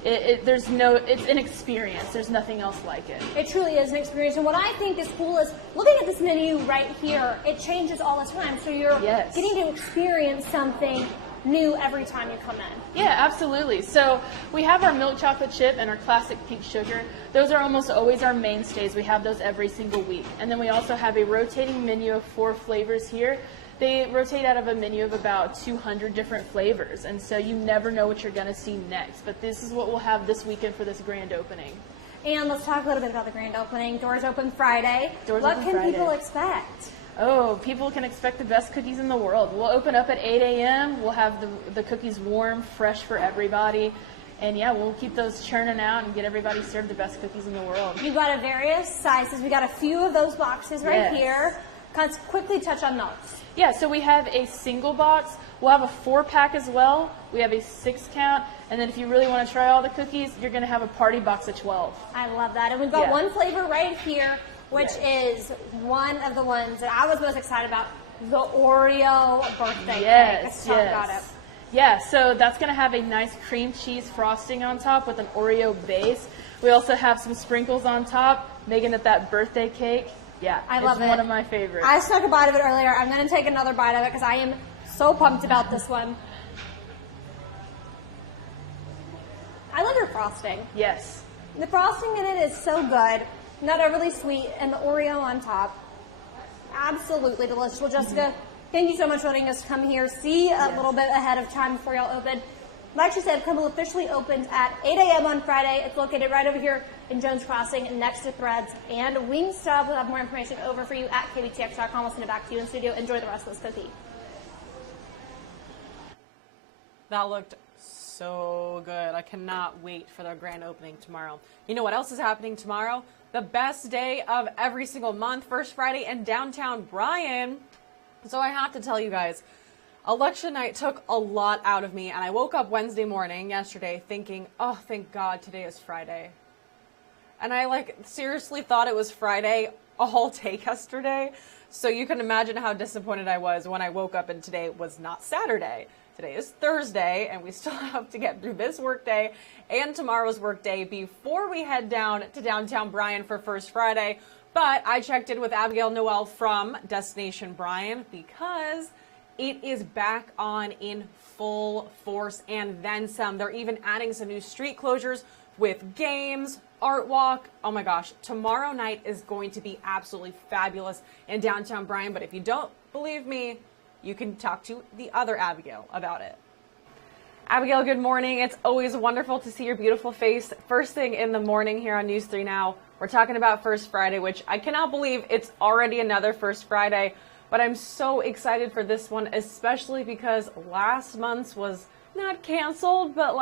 It's an experience. There's nothing else like it. It truly is an experience. And what I think is cool is looking at this menu right here, it changes all the time. So you're getting to experience something new every time you come in. Yeah, absolutely. So we have our milk chocolate chip and our classic pink sugar. Those are almost always our mainstays. We have those every single week. And then we also have a rotating menu of 4 flavors here. They rotate out of a menu of about 200 different flavors, and so you never know what you're going to see next. But this is what we'll have this weekend for this grand opening. And let's talk a little bit about the grand opening. Doors open Friday. What can people expect? Oh, people can expect the best cookies in the world. We'll open up at 8 a.m. We'll have the cookies warm, fresh for everybody. And yeah, we'll keep those churning out and get everybody served the best cookies in the world. You've got a various sizes. We got a few of those boxes right here. Let's quickly touch on those. Yeah, so we have a single box. We'll have a 4-pack as well. We have a 6-count. And then if you really want to try all the cookies, you're going to have a party box of 12. I love that. And we've got one flavor right here, which is one of the ones that I was most excited about, the Oreo birthday cake. Let's talk about it. Yeah, so that's going to have a nice cream cheese frosting on top with an Oreo base. We also have some sprinkles on top, making it that birthday cake. Yeah, I love it. It's one of my favorites. I took a bite of it earlier. I'm going to take another bite of it because I am so pumped about this one. I love your frosting. Yes. The frosting in it is so good. Not overly sweet, and the Oreo on top. Absolutely delicious. Well, Jessica, thank you so much for letting us come here, see a little bit ahead of time before y'all open. Like she said, Crumble officially opens at 8 a.m. on Friday. It's located right over here in Jones Crossing next to Threads and Wingstop. We'll have more information over for you at KBTX.com. We'll send it back to you in studio. Enjoy the rest of this cookie. That looked so good. I cannot wait for their grand opening tomorrow. You know what else is happening tomorrow? The best day of every single month, First Friday in downtown Bryan. So I have to tell you guys, election night took a lot out of me, and I woke up Wednesday morning yesterday thinking, oh, thank God today is Friday. And I seriously thought it was Friday all day yesterday. So you can imagine how disappointed I was when I woke up and today was not Saturday. Today is Thursday, and we still have to get through this workday and tomorrow's workday before we head down to downtown Bryan for First Friday. But I checked in with Abigail Noel from Destination Bryan because it is back on in full force and then some. They're even adding some new street closures with games, art walk. Oh my gosh, tomorrow night is going to be absolutely fabulous in downtown Bryan. But if you don't believe me, you can talk to the other Abigail about it. Abigail, good morning. It's always wonderful to see your beautiful face first thing in the morning here on News 3 Now. We're talking about First Friday, which I cannot believe it's already another First Friday. But I'm so excited for this one, especially because last month's was not canceled, but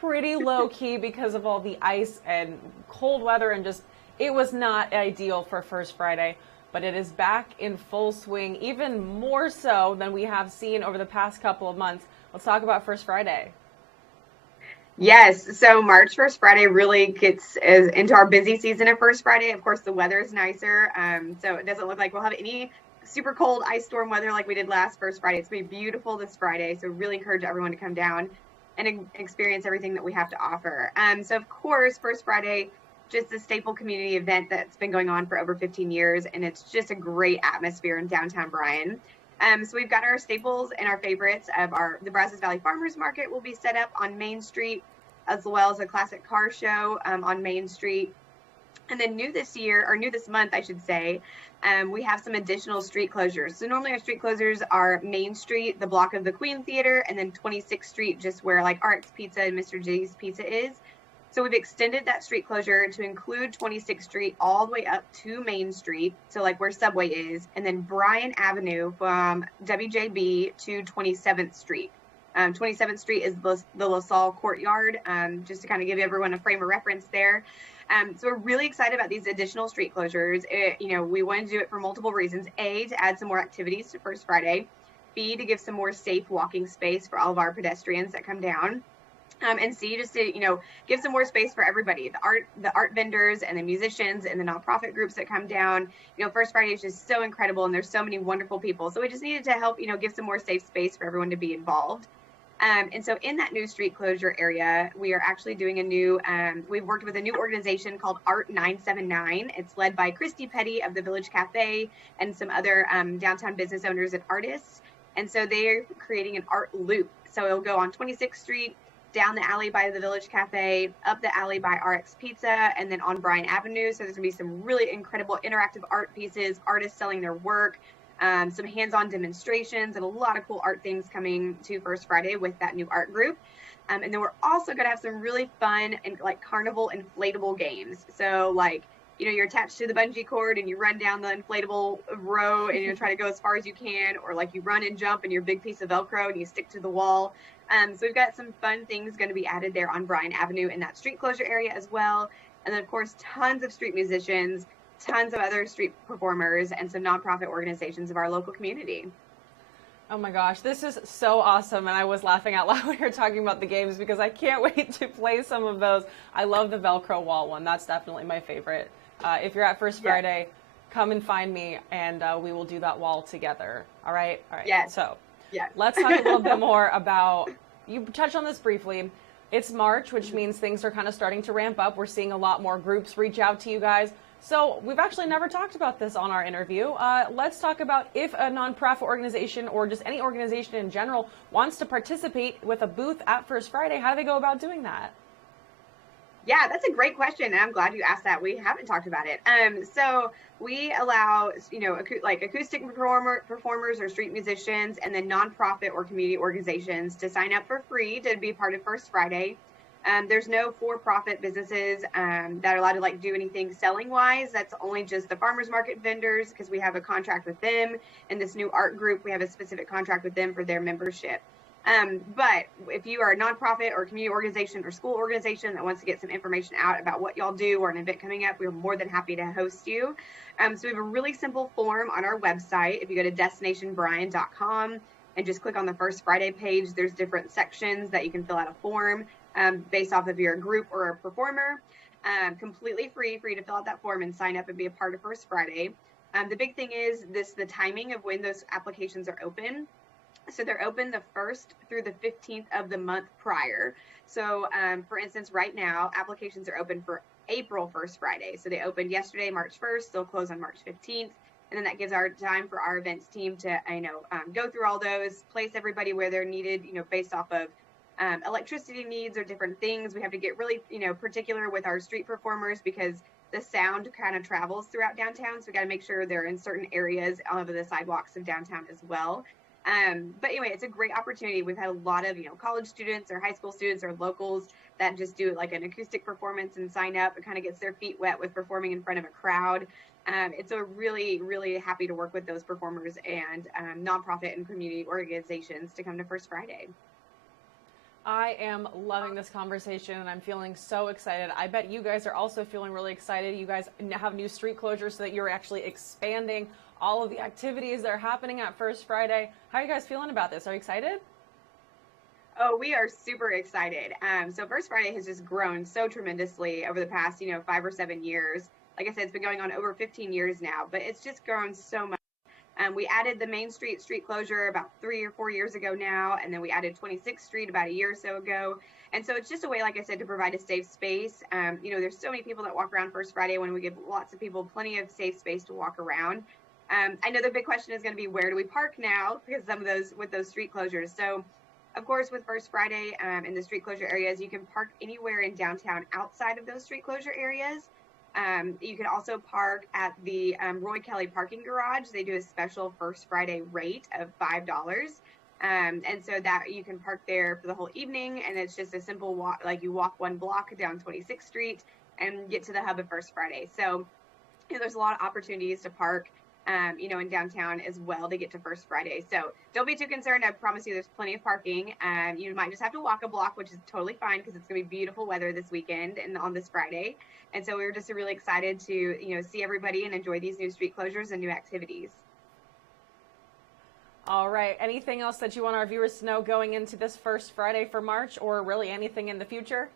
pretty low key because of all the ice and cold weather, and just it was not ideal for First Friday. But it is back in full swing, even more so than we have seen over the past couple of months. Let's talk about First Friday. Yes, so March First Friday really gets into our busy season of First Friday. Of course, the weather is nicer, so it doesn't look like we'll have any super cold ice storm weather like we did last First Friday. It's going to be beautiful this Friday, so really encourage everyone to come down and experience everything that we have to offer. So of course, First Friday, just a staple community event that's been going on for over 15 years, and it's just a great atmosphere in downtown Bryan. So we've got our staples and our favorites of the Brazos Valley Farmers Market will be set up on Main Street, as well as a classic car show on Main Street. And then new this month, I should say, we have some additional street closures. So normally our street closures are Main Street, the block of the Queen Theater, and then 26th Street, just where like RX Pizza and Mr. G's Pizza is. So we've extended that street closure to include 26th Street all the way up to Main Street, so like where Subway is, and then Bryan Avenue from WJB to 27th Street. 27th Street is the LaSalle Courtyard, just to kind of give everyone a frame of reference there. So we're really excited about these additional street closures. We want to do it for multiple reasons. A, to add some more activities to First Friday. B, to give some more safe walking space for all of our pedestrians that come down. And C, just to, give some more space for everybody, the art vendors and the musicians and the nonprofit groups that come down. First Friday is just so incredible, and there's so many wonderful people. So we just needed to help, give some more safe space for everyone to be involved. And so in that new street closure area, we are actually doing we've worked with a new organization called Art 979. It's led by Christy Petty of the Village Cafe and some other downtown business owners and artists. And so they're creating an art loop. So it'll go on 26th Street, down the alley by the Village Cafe, up the alley by RX Pizza, and then on Bryan Avenue. So there's gonna be some really incredible interactive art pieces, artists selling their work, some hands-on demonstrations, and a lot of cool art things coming to First Friday with that new art group. And then we're also gonna have some really fun and like carnival inflatable games. So like, you're attached to the bungee cord and you run down the inflatable row and you try to go as far as you can, or like you run and jump in your big piece of Velcro and you stick to the wall. So we've got some fun things going to be added there on Bryan Avenue in that street closure area as well. And then of course, tons of street musicians, tons of other street performers, and some nonprofit organizations of our local community. Oh my gosh, this is so awesome. And I was laughing out loud when you were talking about the games because I can't wait to play some of those. I love the Velcro wall one. That's definitely my favorite. If you're at First Friday, come and find me and we will do that wall together. All right? All right. Yes. So yes. Let's talk a little bit more about, you touched on this briefly. It's March, which means things are kind of starting to ramp up. We're seeing a lot more groups reach out to you guys. So we've actually never talked about this on our interview. Let's talk about if a nonprofit organization or just any organization in general wants to participate with a booth at First Friday. How do they go about doing that? Yeah, that's a great question, and I'm glad you asked that. We haven't talked about it. So we allow, like acoustic performers or street musicians, and then nonprofit or community organizations to sign up for free to be part of First Friday. There's no for-profit businesses that are allowed to like do anything selling-wise. That's only just the farmers market vendors, because we have a contract with them, and this new art group, we have a specific contract with them for their membership. But if you are a nonprofit or community organization or school organization that wants to get some information out about what y'all do or an event coming up, we're more than happy to host you. So we have a really simple form on our website. If you go to destinationbryan.com and just click on the First Friday page, there's different sections that you can fill out a form based off of your group or a performer. Completely free for you to fill out that form and sign up and be a part of First Friday. The big thing is the timing of when those applications are open. So they're open the 1st through the 15th of the month prior. So for instance, right now, applications are open for April First Friday. So they opened yesterday, March 1st, they'll close on March 15th. And then that gives our time for our events team to, go through all those, place everybody where they're needed, based off of electricity needs or different things. We have to get really, particular with our street performers because the sound kind of travels throughout downtown. So we got to make sure they're in certain areas on the sidewalks of downtown as well. But anyway, it's a great opportunity. We've had a lot of, college students or high school students or locals that just do like an acoustic performance and sign up. It kind of gets their feet wet with performing in front of a crowd. It's a really, really happy to work with those performers and nonprofit and community organizations to come to First Friday. I am loving this conversation and I'm feeling so excited. I bet you guys are also feeling really excited. You guys have new street closures so that you're actually expanding all of the activities that are happening at First Friday. How are you guys feeling about this? Are you excited? Oh, we are super excited. So First Friday has just grown so tremendously over the past, 5 or 7 years. Like I said, it's been going on over 15 years now, but it's just grown so much. We added the Main Street street closure about 3 or 4 years ago now, and then we added 26th Street about a year or so ago. And so it's just a way, like I said, to provide a safe space. There's so many people that walk around First Friday when we give lots of people plenty of safe space to walk around. I know the big question is going to be, where do we park now? Because some of those, with those street closures. So of course, with First Friday in the street closure areas, you can park anywhere in downtown outside of those street closure areas. You can also park at the Roy Kelly parking garage. They do a special First Friday rate of $5. And so that you can park there for the whole evening. And it's just a simple walk, like you walk 1 block down 26th Street and get to the hub of First Friday. So there's a lot of opportunities to park, in downtown as well to get to First Friday. So don't be too concerned. I promise you there's plenty of parking. You might just have to walk a block, which is totally fine because it's going to be beautiful weather this weekend and on this Friday. And so we were just really excited to, see everybody and enjoy these new street closures and new activities. All right. Anything else that you want our viewers to know going into this First Friday for March, or really anything in the future?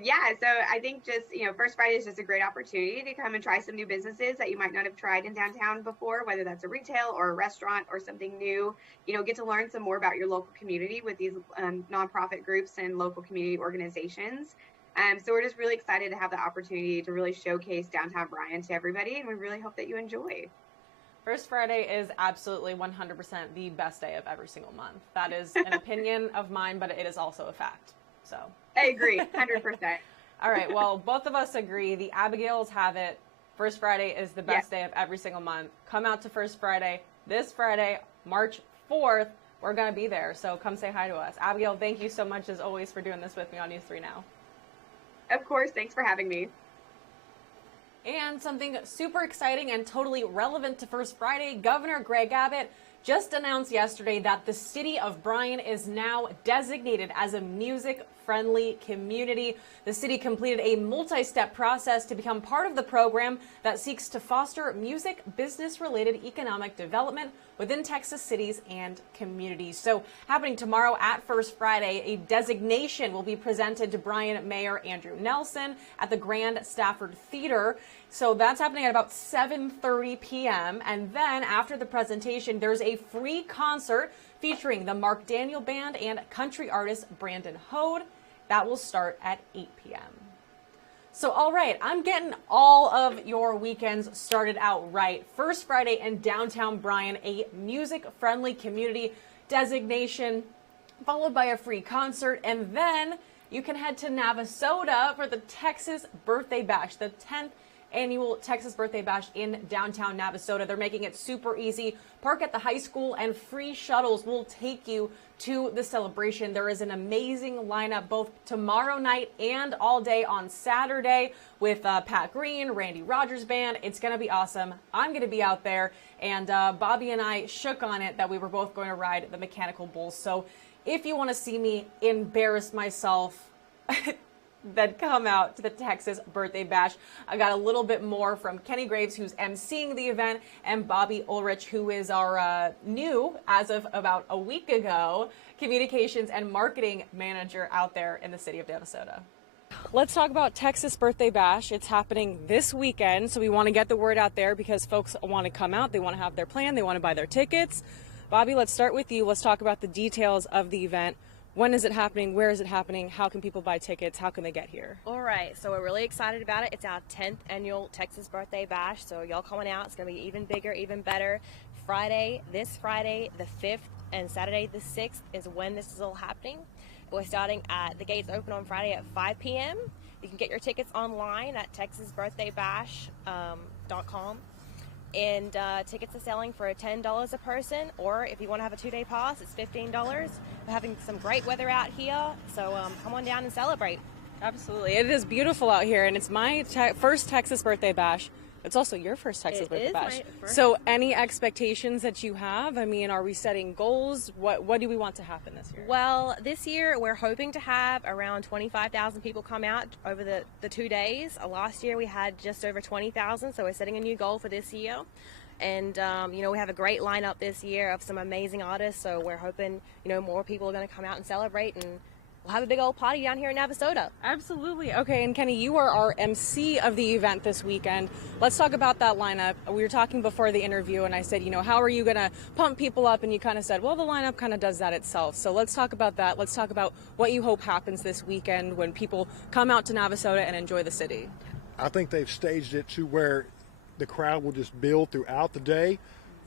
Yeah, so I think just, First Friday is just a great opportunity to come and try some new businesses that you might not have tried in downtown before, whether that's a retail or a restaurant or something new. Get to learn some more about your local community with these nonprofit groups and local community organizations. So we're just really excited to have the opportunity to really showcase downtown Bryan to everybody, and we really hope that you enjoy. First Friday is absolutely 100% the best day of every single month. That is an opinion of mine, but it is also a fact. So I agree, 100%. All right, well, both of us agree. The Abigails have it. First Friday is the best day of every single month. Come out to First Friday. This Friday, March 4th, we're going to be there. So come say hi to us. Abigail, thank you so much, as always, for doing this with me on News 3 Now. Of course. Thanks for having me. And something super exciting and totally relevant to First Friday, Governor Greg Abbott just announced yesterday that the city of Bryan is now designated as a music-friendly community. The city completed a multi-step process to become part of the program that seeks to foster music business-related economic development within Texas cities and communities. So happening tomorrow at First Friday, a designation will be presented to Bryan Mayor Andrew Nelson at the Grand Stafford Theater. So that's happening at about 7:30 p.m. And then after the presentation, there's a free concert featuring the Mark Daniel Band and country artist Brandon Hode. That will start at 8 p.m. So, all right, I'm getting all of your weekends started out right. First Friday in downtown Bryan, a music-friendly community designation, followed by a free concert, and then you can head to Navasota for the Texas Birthday Bash, the 10th annual Texas Birthday Bash in downtown Navasota. They're making it super easy. Park at the high school and free shuttles will take you to the celebration. There is an amazing lineup both tomorrow night and all day on Saturday with Pat Green, Randy Rogers Band. It's going to be awesome. I'm going to be out there, and Bobby and I shook on it that we were both going to ride the mechanical bulls. So if you want to see me embarrass myself, then come out to the Texas Birthday Bash. I got a little bit more from Kenny Graves, who's emceeing the event, and Bobby Ulrich, who is our new, as of about a week ago, communications and marketing manager out there in the city of Navasota. Let's talk about Texas Birthday Bash. It's happening this weekend, so we want to get the word out there because folks want to come out. They want to have their plan. They want to buy their tickets. Bobby, let's start with you. Let's talk about the details of the event. When is it happening? Where is it happening? How can people buy tickets? How can they get here? All right, so we're really excited about it. It's our 10th annual Texas Birthday Bash, so y'all coming out. It's going to be even bigger, even better. This Friday, the 5th, and Saturday, the 6th, is when this is all happening. We're starting at the gates open on Friday at 5 p.m. You can get your tickets online at texasbirthdaybash.com. And tickets are selling for $10 a person, or if you want to have a 2-day pass, it's $15. We're having some great weather out here, so come on down and celebrate. Absolutely. It is beautiful out here, and it's my first Texas Birthday Bash. It's also your first Texas Birthday Bash. So any expectations that you have? I mean, are we setting goals? What do we want to happen this year? Well, this year we're hoping to have around 25,000 people come out over the 2 days. Last year we had just over 20,000, so we're setting a new goal for this year. And, we have a great lineup this year of some amazing artists, so we're hoping, more people are going to come out and celebrate, and we'll have a big old party down here in Navasota. Absolutely. Okay, and Kenny, you are our MC of the event this weekend. Let's talk about that lineup. We were talking before the interview, and I said, how are you going to pump people up? And you kind of said, well, the lineup kind of does that itself. So let's talk about that. Let's talk about what you hope happens this weekend when people come out to Navasota and enjoy the city. I think they've staged it to where the crowd will just build throughout the day.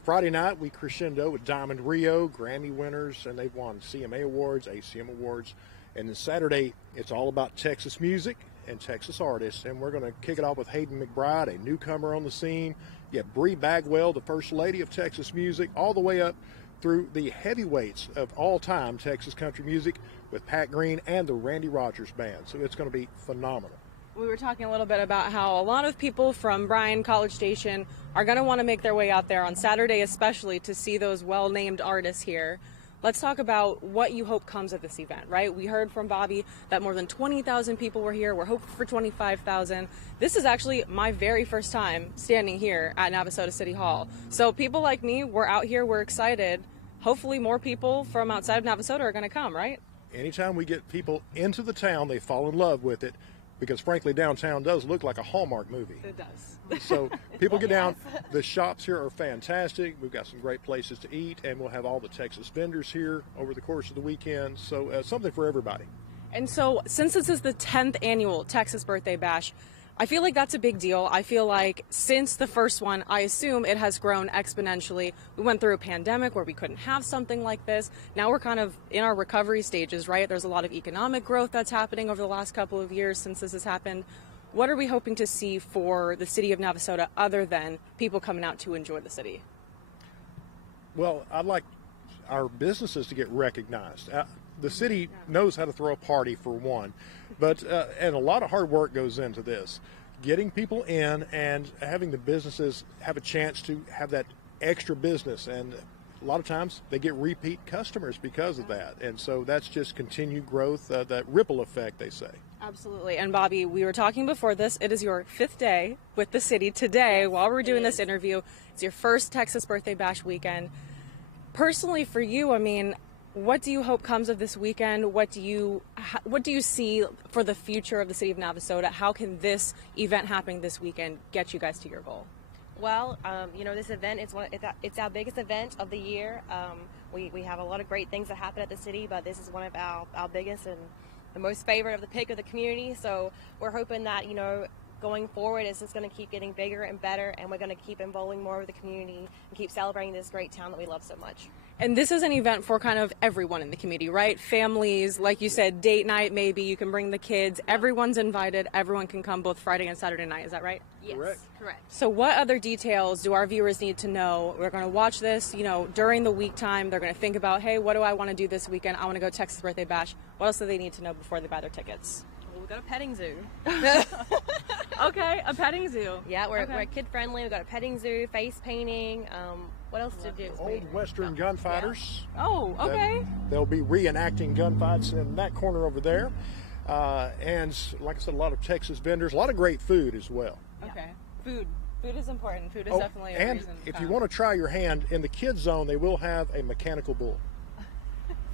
Friday night, we crescendo with Diamond Rio, Grammy winners, and they've won CMA Awards, ACM Awards. And then Saturday, it's all about Texas music and Texas artists. And we're going to kick it off with Hayden McBride, a newcomer on the scene. You have Bree Bagwell, the First Lady of Texas music, all the way up through the heavyweights of all-time Texas country music with Pat Green and the Randy Rogers Band. So it's going to be phenomenal. We were talking a little bit about how a lot of people from Bryan, College Station, are going to want to make their way out there on Saturday, especially to see those well-named artists here. Let's talk about what you hope comes of this event, right? We heard from Bobby that more than 20,000 people were here. We're hoping for 25,000. This is actually my very first time standing here at Navasota City Hall. So people like me, we're out here, we're excited. Hopefully more people from outside of Navasota are going to come, right? Anytime we get people into the town, they fall in love with it. Because frankly, downtown does look like a Hallmark movie. It does. So people get down. The shops here are fantastic. We've got some great places to eat, and we'll have all the Texas vendors here over the course of the weekend. So something for everybody. And so since this is the 10th annual Texas Birthday Bash, I feel like that's a big deal. I feel like since the first one, I assume it has grown exponentially. We went through a pandemic where we couldn't have something like this. Now we're kind of in our recovery stages, right? There's a lot of economic growth that's happening over the last couple of years since this has happened. What are we hoping to see for the city of Navasota other than people coming out to enjoy the city? Well, I'd like our businesses to get recognized. The city knows how to throw a party, for one, but and a lot of hard work goes into this. Getting people in and having the businesses have a chance to have that extra business, and a lot of times they get repeat customers because of that, and so that's just continued growth, that ripple effect, they say. Absolutely. And Bobby, we were talking before this. It is your 5th day with the city today. While we're doing this interview, it's your first Texas Birthday Bash weekend. Personally, for you, I mean, what do you hope comes of this weekend? What do you see for the future of the city of Navasota? How can this event happening this weekend get you guys to your goal? Well, you know, this event it's our biggest event of the year. We have a lot of great things that happen at the city, but this is one of our biggest and the most favorite of the pick of the community. So we're hoping that, you know, going forward, it's just going to keep getting bigger and better, and we're going to keep involving more with the community and keep celebrating this great town that we love so much. And this is an event for kind of everyone in the community, right? Families, like you said, date night, maybe you can bring the kids. Everyone's invited. Everyone can come both Friday and Saturday night. Is that right? Yes, correct. So what other details do our viewers need to know? We're going to watch this, you know, during the week time. They're going to think about, hey, what do I want to do this weekend? I want to go Texas Birthday Bash. What else do they need to know before they buy their tickets? We've got a petting zoo. Okay, a petting zoo. Yeah, we're kid friendly. We've got a petting zoo, face painting. What else to do? Old Western gunfighters. Yeah. Oh, okay. They'll be reenacting gunfights in that corner over there. And like I said, a lot of Texas vendors, a lot of great food as well. Okay. Food is important. Food is definitely a reason. And if you want to try your hand, in the kids zone, they will have a mechanical bull.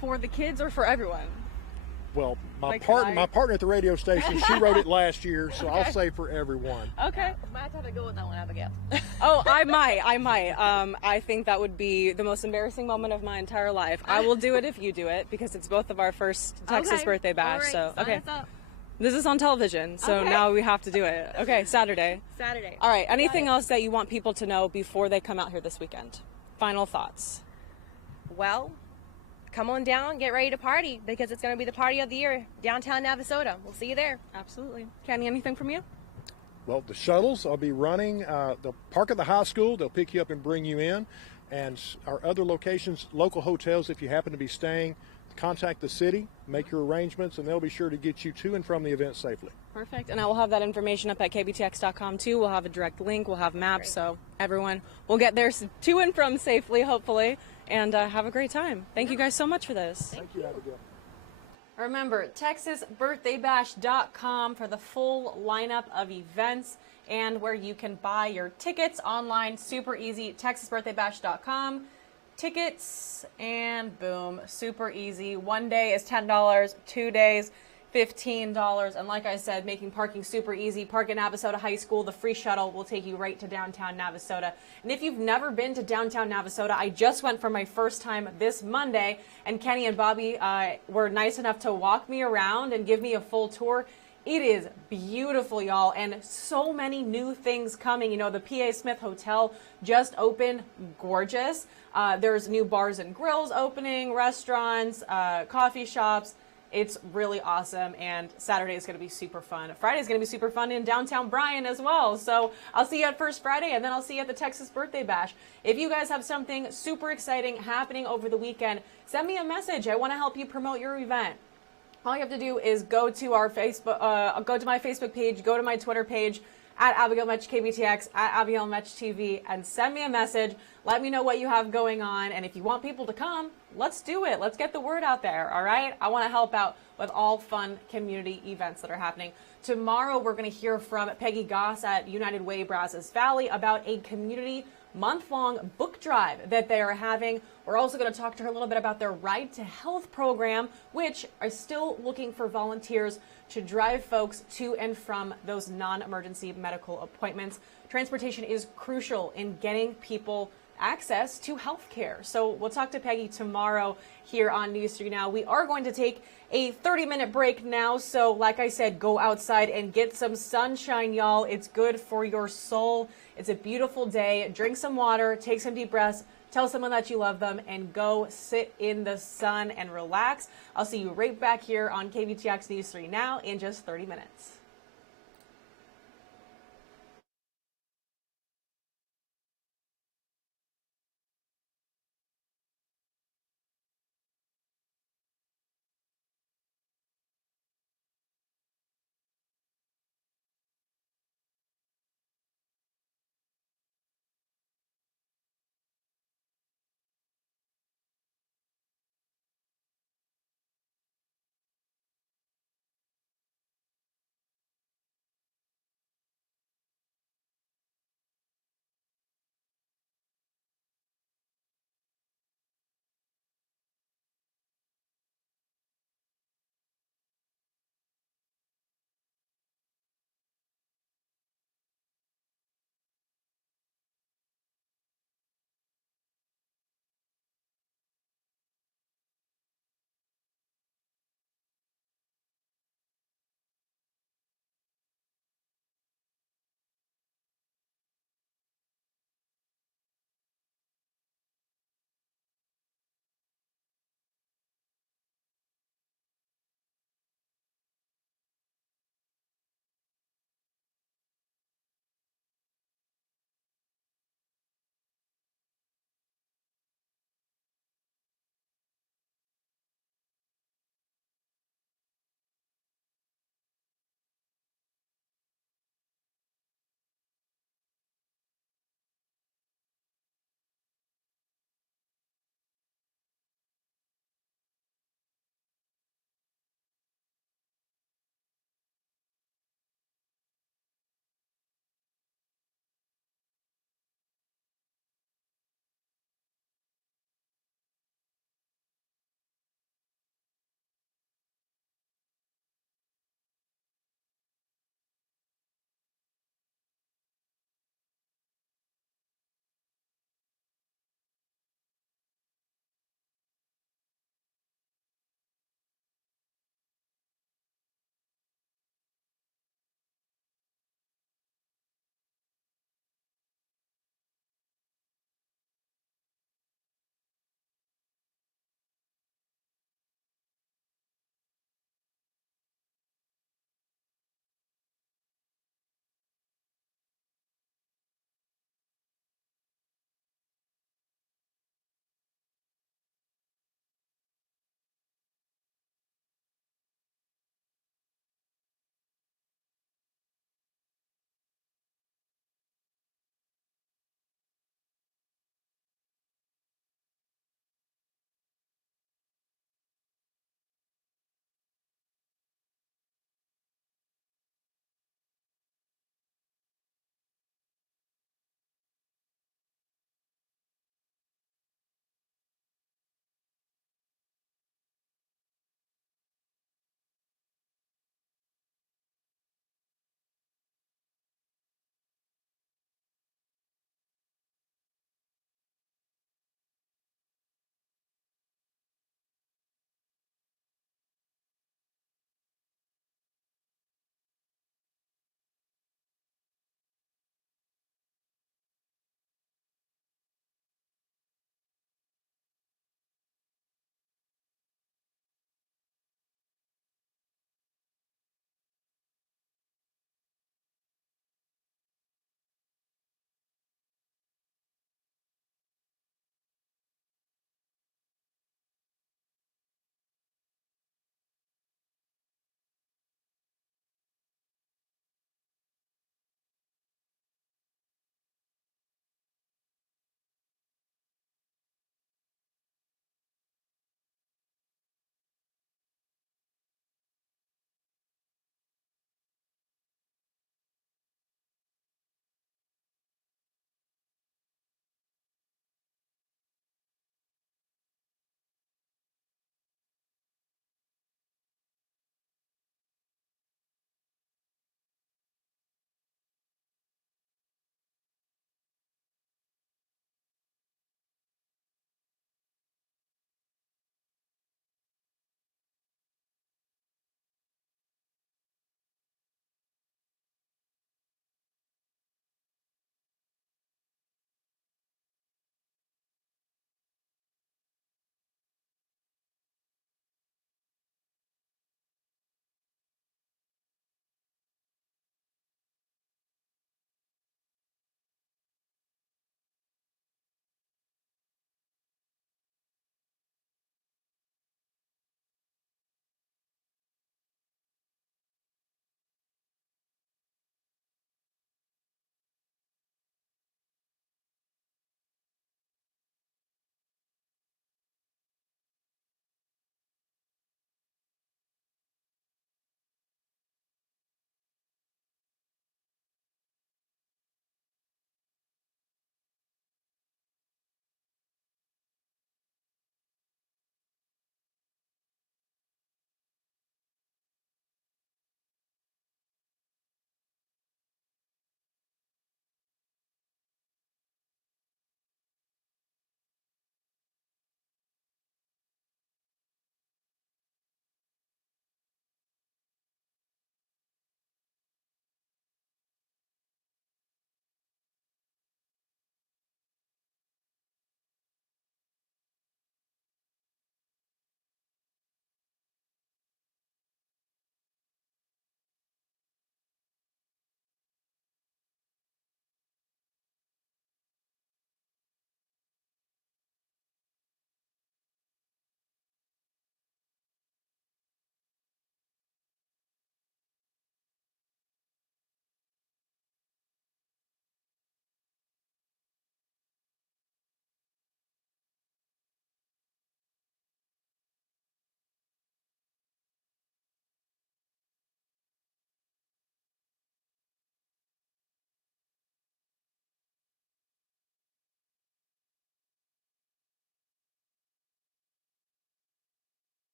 For the kids or for everyone? Well, my partner at the radio station, she wrote it last year, so Okay. I'll say for everyone. Okay. Might have to go with that one, Abigail. Oh, I might. I think that would be the most embarrassing moment of my entire life. I will do it if you do it, because it's both of our first Texas Birthday Bash. All right, so sign okay. us up. This is on television, so Okay. now we have to do it. Okay, Saturday. Saturday. All right. Anything else that you want people to know before they come out here this weekend? Final thoughts. Well, come on down, get ready to party, because it's going to be the party of the year, downtown Navasota. We'll see you there. Absolutely. Kenny, anything from you? Well, the shuttles, I'll be running. They'll park at the high school. They'll pick you up and bring you in. And our other locations, local hotels, if you happen to be staying, contact the city, make your arrangements, and they'll be sure to get you to and from the event safely. Perfect. And I will have that information up at kbtx.com too. We'll have a direct link. We'll have maps, so everyone will get there to and from safely, hopefully, and have a great time. Thank you guys so much for this. Thank you, Abigail. Remember, TexasBirthdayBash.com for the full lineup of events and where you can buy your tickets online. Super easy. TexasBirthdayBash.com. Tickets, and boom, super easy. 1 day is $10, 2 days, $15. And like I said, making parking super easy. Park at Navasota High School. The free shuttle will take you right to downtown Navasota. And if you've never been to downtown Navasota, I just went for my first time this Monday, and Kenny and Bobby were nice enough to walk me around and give me a full tour. It is beautiful, y'all, and so many new things coming. You know, the PA Smith Hotel just opened, gorgeous. There's new bars and grills opening, restaurants, coffee shops. It's really awesome, and Saturday is going to be super fun. Friday is going to be super fun in downtown Bryan as well. So I'll see you at First Friday, and then I'll see you at the Texas Birthday Bash. If you guys have something super exciting happening over the weekend, send me a message. I want to help you promote your event. All you have to do is go to our Facebook, go to my Facebook page, go to my Twitter page, at Abigail Metch KBTX, at Abigail Metch TV, and send me a message. Let me know what you have going on, and if you want people to come, let's do it. Let's get the word out there, all right? I want to help out with all fun community events that are happening. Tomorrow, we're going to hear from Peggy Goss at United Way Brazos Valley about a community month-long book drive that they are having. We're also going to talk to her a little bit about their Ride to Health program, which are still looking for volunteers to drive folks to and from those non-emergency medical appointments. Transportation is crucial in getting people access to health care. So we'll talk to Peggy tomorrow here on News 3 Now. We are going to take a 30-minute break now. So like I said, go outside and get some sunshine, y'all. It's good for your soul. It's a beautiful day. Drink some water, take some deep breaths, tell someone that you love them, and go sit in the sun and relax. I'll see you right back here on KBTX News 3 Now in just 30 minutes.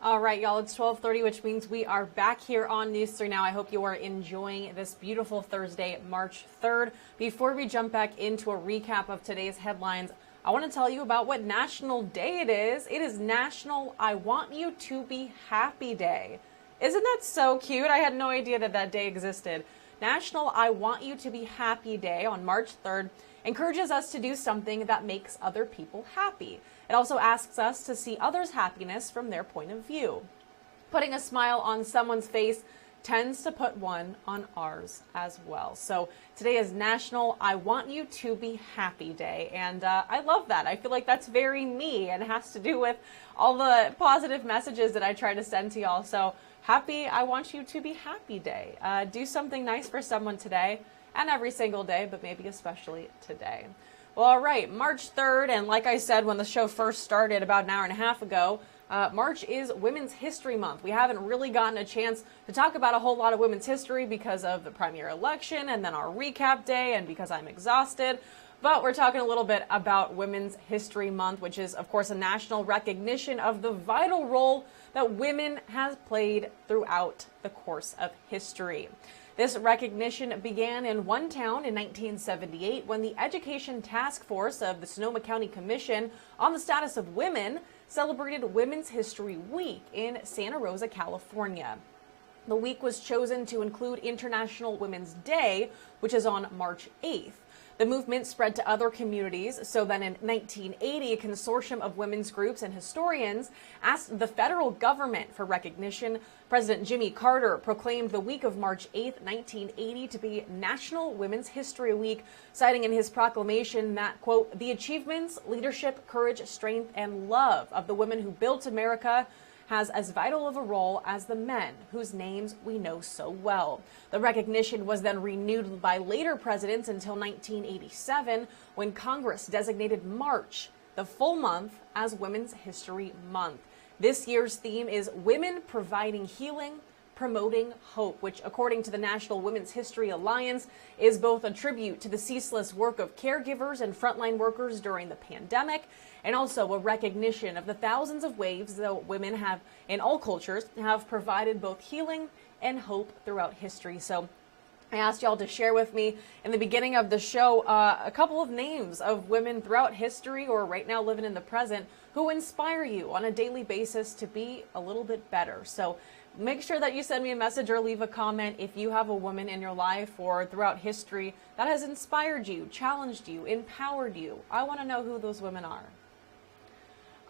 All right, y'all, it's 12:30, which means we are back here on News 3 Now. I hope you are enjoying this beautiful Thursday, March 3rd. Before we jump back into a recap of today's headlines, I want to tell you about what national day it is. It is National I Want You to Be Happy Day. Isn't that so cute? I had no idea that that day existed. National I Want You to Be Happy Day on March 3rd encourages us to do something that makes other people happy. It also asks us to see others' happiness from their point of view. Putting a smile on someone's face tends to put one on ours as well. So today is National I Want You to Be Happy Day, and I love that. I feel like that's very me and has to do with all the positive messages that I try to send to y'all. So happy I Want You to Be Happy Day. Do something nice for someone today and every single day, but maybe especially today. Well, all right, March 3rd, and like I said when the show first started about an hour and a half ago, March is Women's History Month. We haven't really gotten a chance to talk about a whole lot of women's history because of the primary election and then our recap day and because I'm exhausted. But we're talking a little bit about Women's History Month, which is, of course, a national recognition of the vital role that women have played throughout the course of history. This recognition began in one town in 1978 when the Education Task Force of the Sonoma County Commission on the Status of Women celebrated Women's History Week in Santa Rosa, California. The week was chosen to include International Women's Day, which is on March 8th. The movement spread to other communities, so then in 1980, a consortium of women's groups and historians asked the federal government for recognition. President Jimmy Carter proclaimed the week of March 8, 1980 to be National Women's History Week, citing in his proclamation that, quote, the achievements, leadership, courage, strength, and love of the women who built America has as vital of a role as the men whose names we know so well. The recognition was then renewed by later presidents until 1987, when Congress designated March, the full month, as Women's History Month. This year's theme is Women Providing Healing, Promoting Hope, which, according to the National Women's History Alliance, is both a tribute to the ceaseless work of caregivers and frontline workers during the pandemic, and also a recognition of the thousands of ways that women have, in all cultures, have provided both healing and hope throughout history. So I asked y'all to share with me in the beginning of the show a couple of names of women throughout history or right now living in the present who inspire you on a daily basis to be a little bit better. So make sure that you send me a message or leave a comment if you have a woman in your life or throughout history that has inspired you, challenged you, empowered you. I want to know who those women are.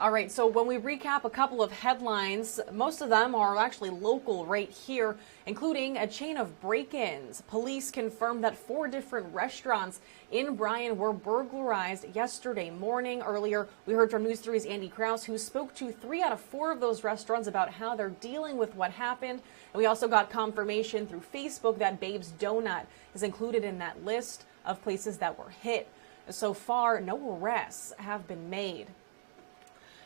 All right, so when we recap a couple of headlines, most of them are actually local right here, including a chain of break-ins. Police confirmed that 4 different restaurants in Bryan were burglarized yesterday morning. Earlier, we heard from News 3's Andy Krause, who spoke to 3 out of 4 of those restaurants about how they're dealing with what happened. And we also got confirmation through Facebook that Babe's Donut is included in that list of places that were hit. So far, no arrests have been made.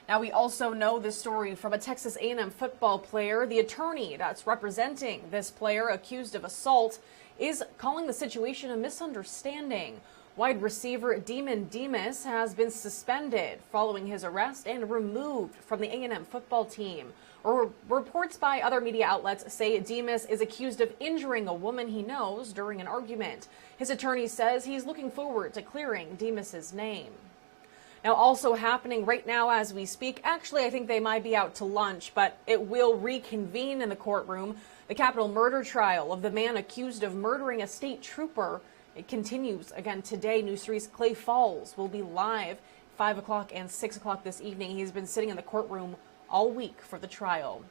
Now, we also know this story from a Texas A&M football player. The attorney that's representing this player accused of assault is calling the situation a misunderstanding. Wide receiver Demon Demas has been suspended following his arrest and removed from the A&M football team. Reports by other media outlets say Demas is accused of injuring a woman he knows during an argument. His attorney says he's looking forward to clearing Demas's name. Now, also happening right now as we speak, actually I think they might be out to lunch, but it will reconvene in the courtroom. The capital murder trial of the man accused of murdering a state trooper. It continues again today. News 3's Clay Falls will be live 5 o'clock and 6 o'clock this evening. He's been sitting in the courtroom all week for the trial.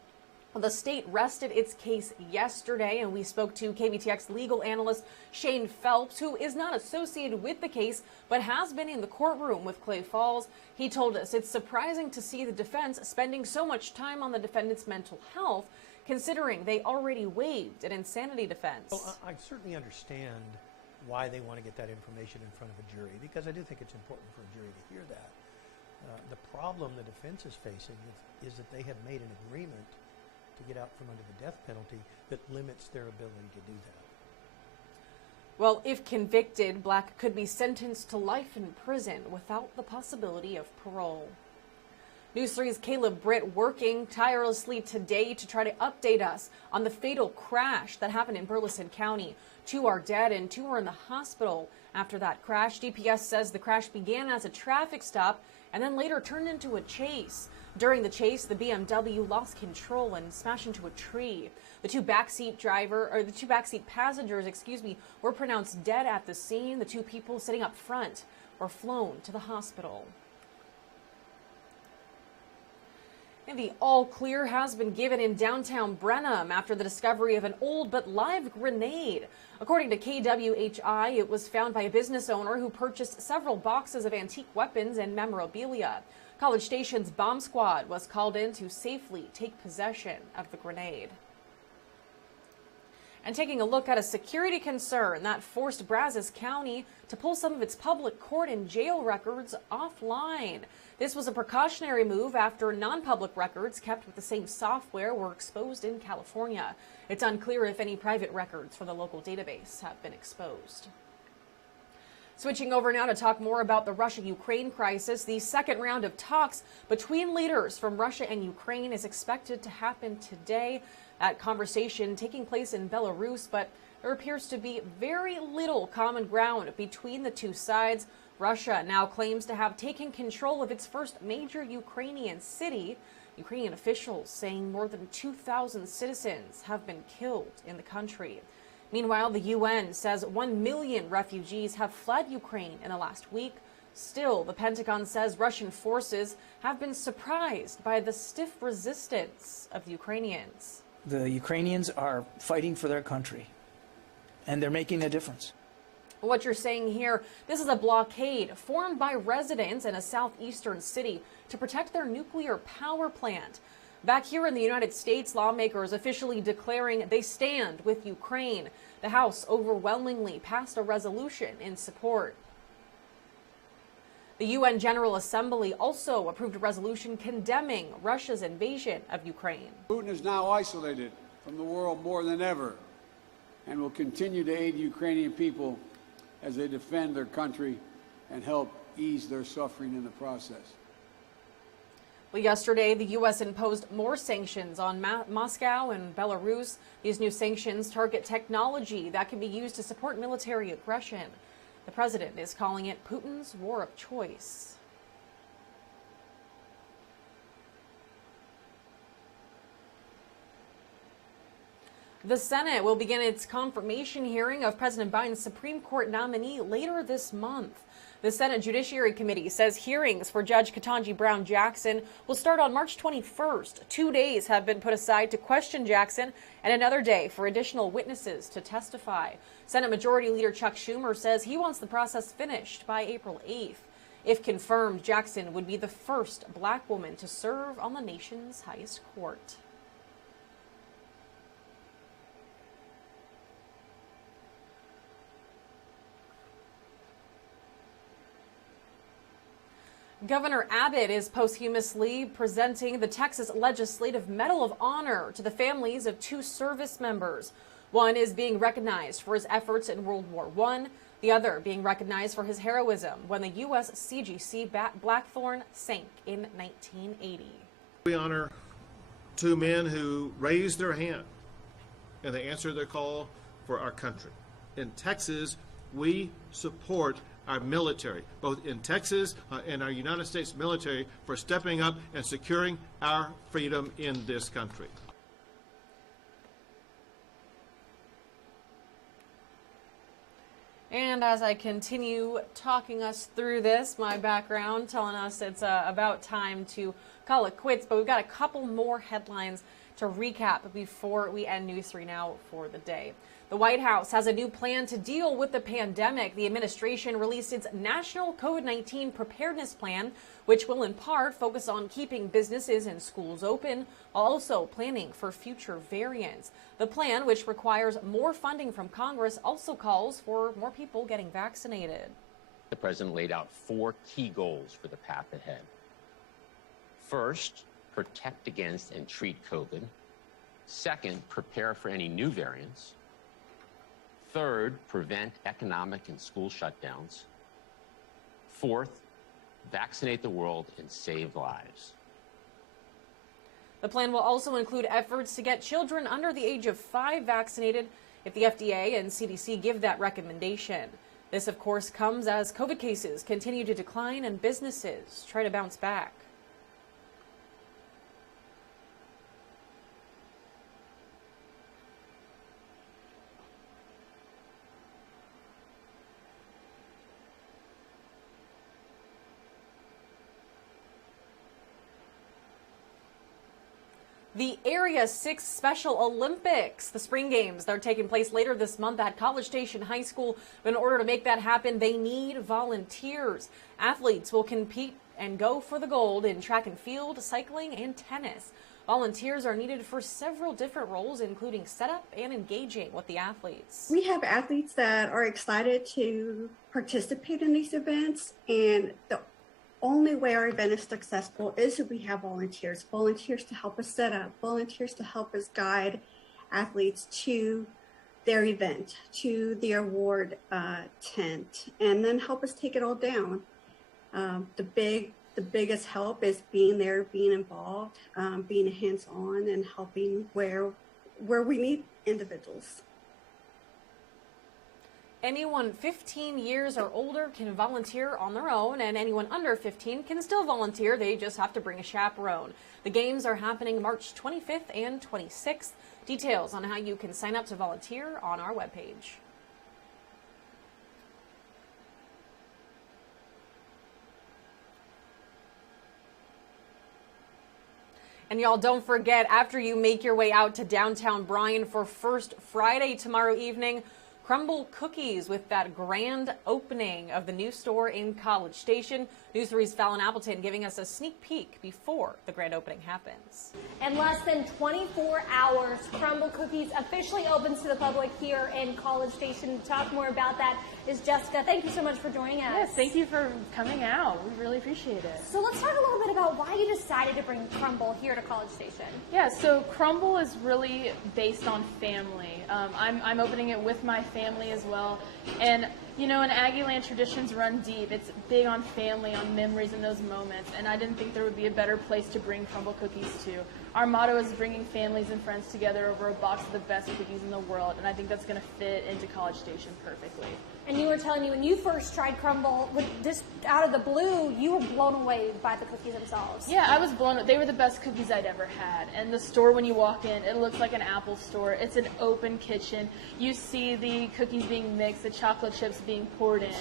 The state rested its case yesterday, and we spoke to KBTX legal analyst Shane Phelps, who is not associated with the case, but has been in the courtroom with Clay Falls. He told us it's surprising to see the defense spending so much time on the defendant's mental health, considering they already waived an insanity defense. Well, I certainly understand why they want to get that information in front of a jury, because I do think it's important for a jury to hear that. The problem the defense is facing is that they have made an agreement to get out from under the death penalty that limits their ability to do that. Well, if convicted, Black could be sentenced to life in prison without the possibility of parole. News 3's Caleb Britt working tirelessly today to try to update us on the fatal crash that happened in Burleson County. 2 are dead and 2 are in the hospital after that crash. DPS says the crash began as a traffic stop and then later turned into a chase. During the chase, the BMW lost control and smashed into a tree. The two backseat passengers, were pronounced dead at the scene. The 2 people sitting up front were flown to the hospital. And the all clear has been given in downtown Brenham after the discovery of an old but live grenade. According to KWHI, it was found by a business owner who purchased several boxes of antique weapons and memorabilia. College Station's bomb squad was called in to safely take possession of the grenade. And taking a look at a security concern that forced Brazos County to pull some of its public court and jail records offline. This was a precautionary move after non-public records kept with the same software were exposed in California. It's unclear if any private records for the local database have been exposed. Switching over now to talk more about the Russia-Ukraine crisis, the second round of talks between leaders from Russia and Ukraine is expected to happen today. That conversation taking place in Belarus, but there appears to be very little common ground between the two sides. Russia now claims to have taken control of its first major Ukrainian city. Ukrainian officials saying more than 2,000 citizens have been killed in the country. Meanwhile, the UN says 1 million refugees have fled Ukraine in the last week. Still, the Pentagon says Russian forces have been surprised by the stiff resistance of the Ukrainians. The Ukrainians are fighting for their country, and they're making a difference. What you're saying here, this is a blockade formed by residents in a southeastern city to protect their nuclear power plant. Back here in the United States, lawmakers officially declaring they stand with Ukraine. The House overwhelmingly passed a resolution in support. The UN General Assembly also approved a resolution condemning Russia's invasion of Ukraine. Putin is now isolated from the world more than ever and will continue to aid the Ukrainian people as they defend their country and help ease their suffering in the process. Well, yesterday, the U.S. imposed more sanctions on Moscow and Belarus. These new sanctions target technology that can be used to support military aggression. The president is calling it Putin's war of choice. The Senate will begin its confirmation hearing of President Biden's Supreme Court nominee later this month. The Senate Judiciary Committee says hearings for Judge Ketanji Brown Jackson will start on March 21st. 2 days have been put aside to question Jackson and another day for additional witnesses to testify. Senate Majority Leader Chuck Schumer says he wants the process finished by April 8th. If confirmed, Jackson would be the first black woman to serve on the nation's highest court. Governor Abbott is posthumously presenting the Texas Legislative Medal of Honor to the families of 2 service members. One is being recognized for his efforts in World War I, the other being recognized for his heroism when the U.S. CGC Blackthorn sank in 1980. We honor 2 men who raised their hand and they answered their call for our country. In Texas, we support our military, both in Texas and our United States military, for stepping up and securing our freedom in this country. And as I continue talking us through this, my background telling us it's about time to call it quits, but we've got a couple more headlines to recap before we end News 3 Now for the day. The White House has a new plan to deal with the pandemic. The administration released its National COVID-19 Preparedness Plan, which will in part focus on keeping businesses and schools open, while also planning for future variants. The plan, which requires more funding from Congress, also calls for more people getting vaccinated. The president laid out 4 key goals for the path ahead. First, protect against and treat COVID. Second, prepare for any new variants. Third, prevent economic and school shutdowns. Fourth, vaccinate the world and save lives. The plan will also include efforts to get children under the age of 5 vaccinated if the FDA and CDC give that recommendation. This, of course, comes as COVID cases continue to decline and businesses try to bounce back. The Area 6 Special Olympics, the spring games, they're taking place later this month at College Station High School. But in order to make that happen, they need volunteers. Athletes will compete and go for the gold in track and field, cycling, and tennis. Volunteers are needed for several different roles, including setup and engaging with the athletes. We have athletes that are excited to participate in these events, and the only way our event is successful is if we have volunteers to help us set up, volunteers to help us guide athletes to their event, to the award tent, and then help us take it all down. The biggest help is being there, being involved, being hands-on, and helping where we need individuals. Anyone 15 years or older can volunteer on their own, and anyone under 15 can still volunteer. They just have to bring a chaperone. The games are happening March 25th and 26th. Details on how you can sign up to volunteer on our webpage. And y'all, don't forget, after you make your way out to downtown Bryan for First Friday tomorrow evening, Crumble Cookies with that grand opening of the new store in College Station. News 3's Fallon Appleton giving us a sneak peek before the grand opening happens. In less than 24 hours, Crumble Cookies officially opens to the public here in College Station. To talk more about that is Jessica. Thank you so much for joining us. Yes, thank you for coming out. We really appreciate it. So let's talk a little bit about why you decided to bring Crumble here to College Station. Yeah, so Crumble is really based on family. I'm opening it with my family as well. And, you know, in Aggieland, traditions run deep. It's big on family, on memories and those moments. And I didn't think there would be a better place to bring Crumble Cookies to. Our motto is bringing families and friends together over a box of the best cookies in the world. And I think that's going to fit into College Station perfectly. And you were telling me when you first tried Crumble, with just out of the blue, you were blown away by the cookies themselves. Yeah, I was blown away. They were the best cookies I'd ever had. And the store, when you walk in, it looks like an Apple store. It's an open kitchen. You see the cookies being mixed, the chocolate chips being poured in.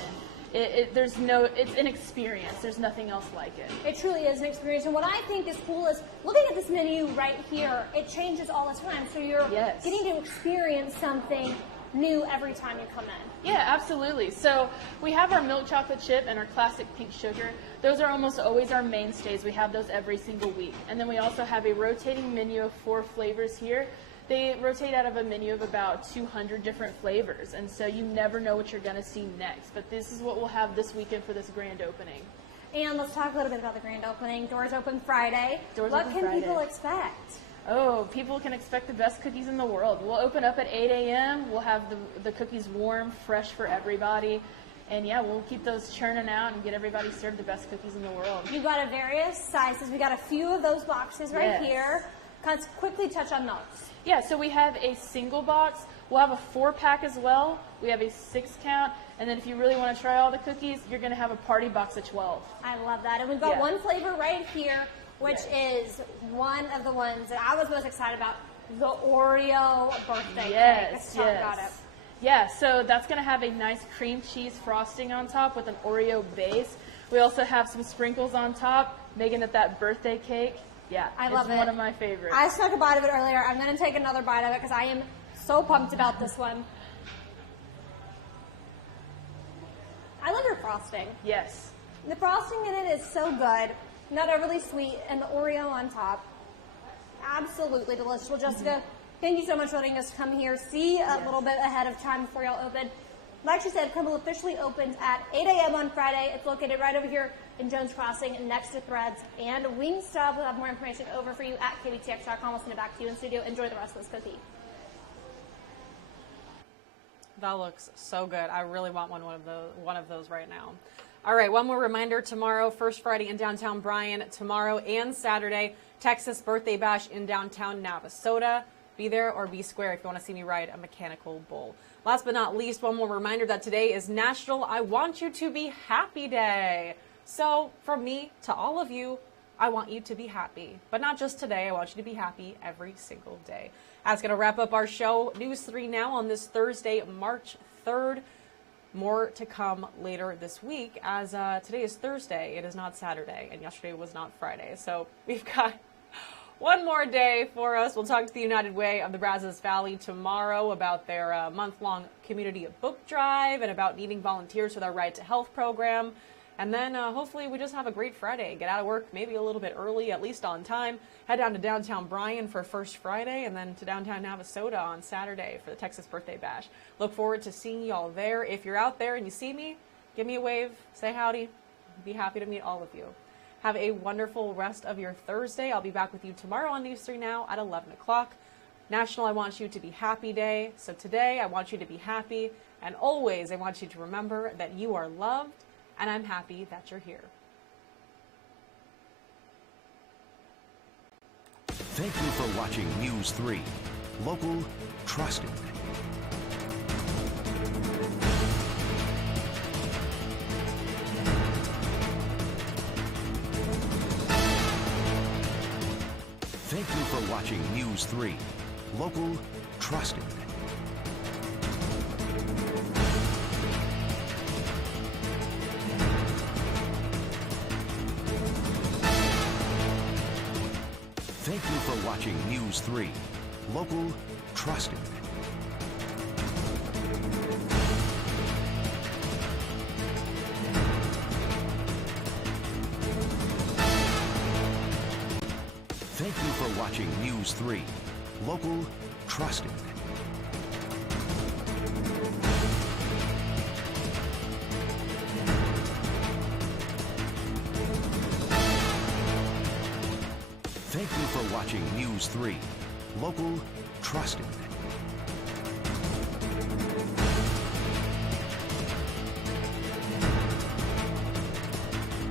It's an experience. There's nothing else like it. It truly is an experience. And what I think is cool is looking at this menu right here, it changes all the time. So you're getting to experience something new every time you come in. Yeah, absolutely. So we have our milk chocolate chip and our classic pink sugar. Those are almost always our mainstays. We have those every single week. And then we also have a rotating menu of 4 flavors here. They rotate out of a menu of about 200 different flavors. And so you never know what you're going to see next. But this is what we'll have this weekend for this grand opening. And let's talk a little bit about the grand opening. Doors open Friday. What can people expect? Oh, people can expect the best cookies in the world. We'll open up at 8 a.m. We'll have the cookies warm, fresh for everybody. And yeah, we'll keep those churning out and get everybody served the best cookies in the world. You've got a various sizes. We got a few of those boxes right here. Let's quickly touch on those. Yeah, so we have a single box. We'll have a 4-pack as well. We have a 6-count. And then if you really want to try all the cookies, you're going to have a party box of 12. I love that. And we've got one flavor right here, which is one of the ones that I was most excited about, the Oreo birthday cake. Let's talk about it. Yeah, so that's going to have a nice cream cheese frosting on top with an Oreo base. We also have some sprinkles on top, making it that birthday cake. Yeah, I love it. It's one of my favorites. I took a bite of it earlier. I'm going to take another bite of it because I am so pumped about this one. I love your frosting. Yes. The frosting in it is so good. Not overly sweet, and the Oreo on top. Absolutely delicious. Well, Jessica, thank you so much for letting us come here, see a little bit ahead of time before y'all open. Like she said, Crumble officially opens at 8 a.m. on Friday. It's located right over here in Jones Crossing next to Threads and Wingstop. We'll have more information over for you at KBTX.com. We'll send it back to you in studio. Enjoy the rest of this cookie. That looks so good. I really want one of those right now. All right, one more reminder, tomorrow, First Friday in downtown Bryan, tomorrow and Saturday, Texas Birthday Bash in downtown Navasota. Be there or be square if you want to see me ride a mechanical bull. Last but not least, one more reminder that today is National I Want You to Be Happy Day. So from me to all of you, I want you to be happy. But not just today, I want you to be happy every single day. That's going to wrap up our show, News 3 Now, on this Thursday, March 3rd. More to come later this week, as today is Thursday. It is not Saturday, and yesterday was not Friday. So we've got one more day for us. We'll talk to the United Way of the Brazos Valley tomorrow about their month-long community book drive and about needing volunteers for their Right to Health program. And then hopefully we just have a great Friday. Get out of work maybe a little bit early, at least on time. Head down to downtown Bryan for First Friday, and then to downtown Navasota on Saturday for the Texas Birthday Bash. Look forward to seeing y'all there. If you're out there and you see me, give me a wave, say howdy. I'd be happy to meet all of you. Have a wonderful rest of your Thursday. I'll be back with you tomorrow on News 3 Now at 11 o'clock. National I Want You to Be Happy Day. So today I want you to be happy, and always I want you to remember that you are loved, and I'm happy that you're here. Thank you for watching News 3. Local, trusted. Thank you for watching News 3. Local, trusted. Thank you for watching News 3. Local, trusted. Thank you for watching News 3. Local, trusted. Thank you for watching News 3. Local, trusted.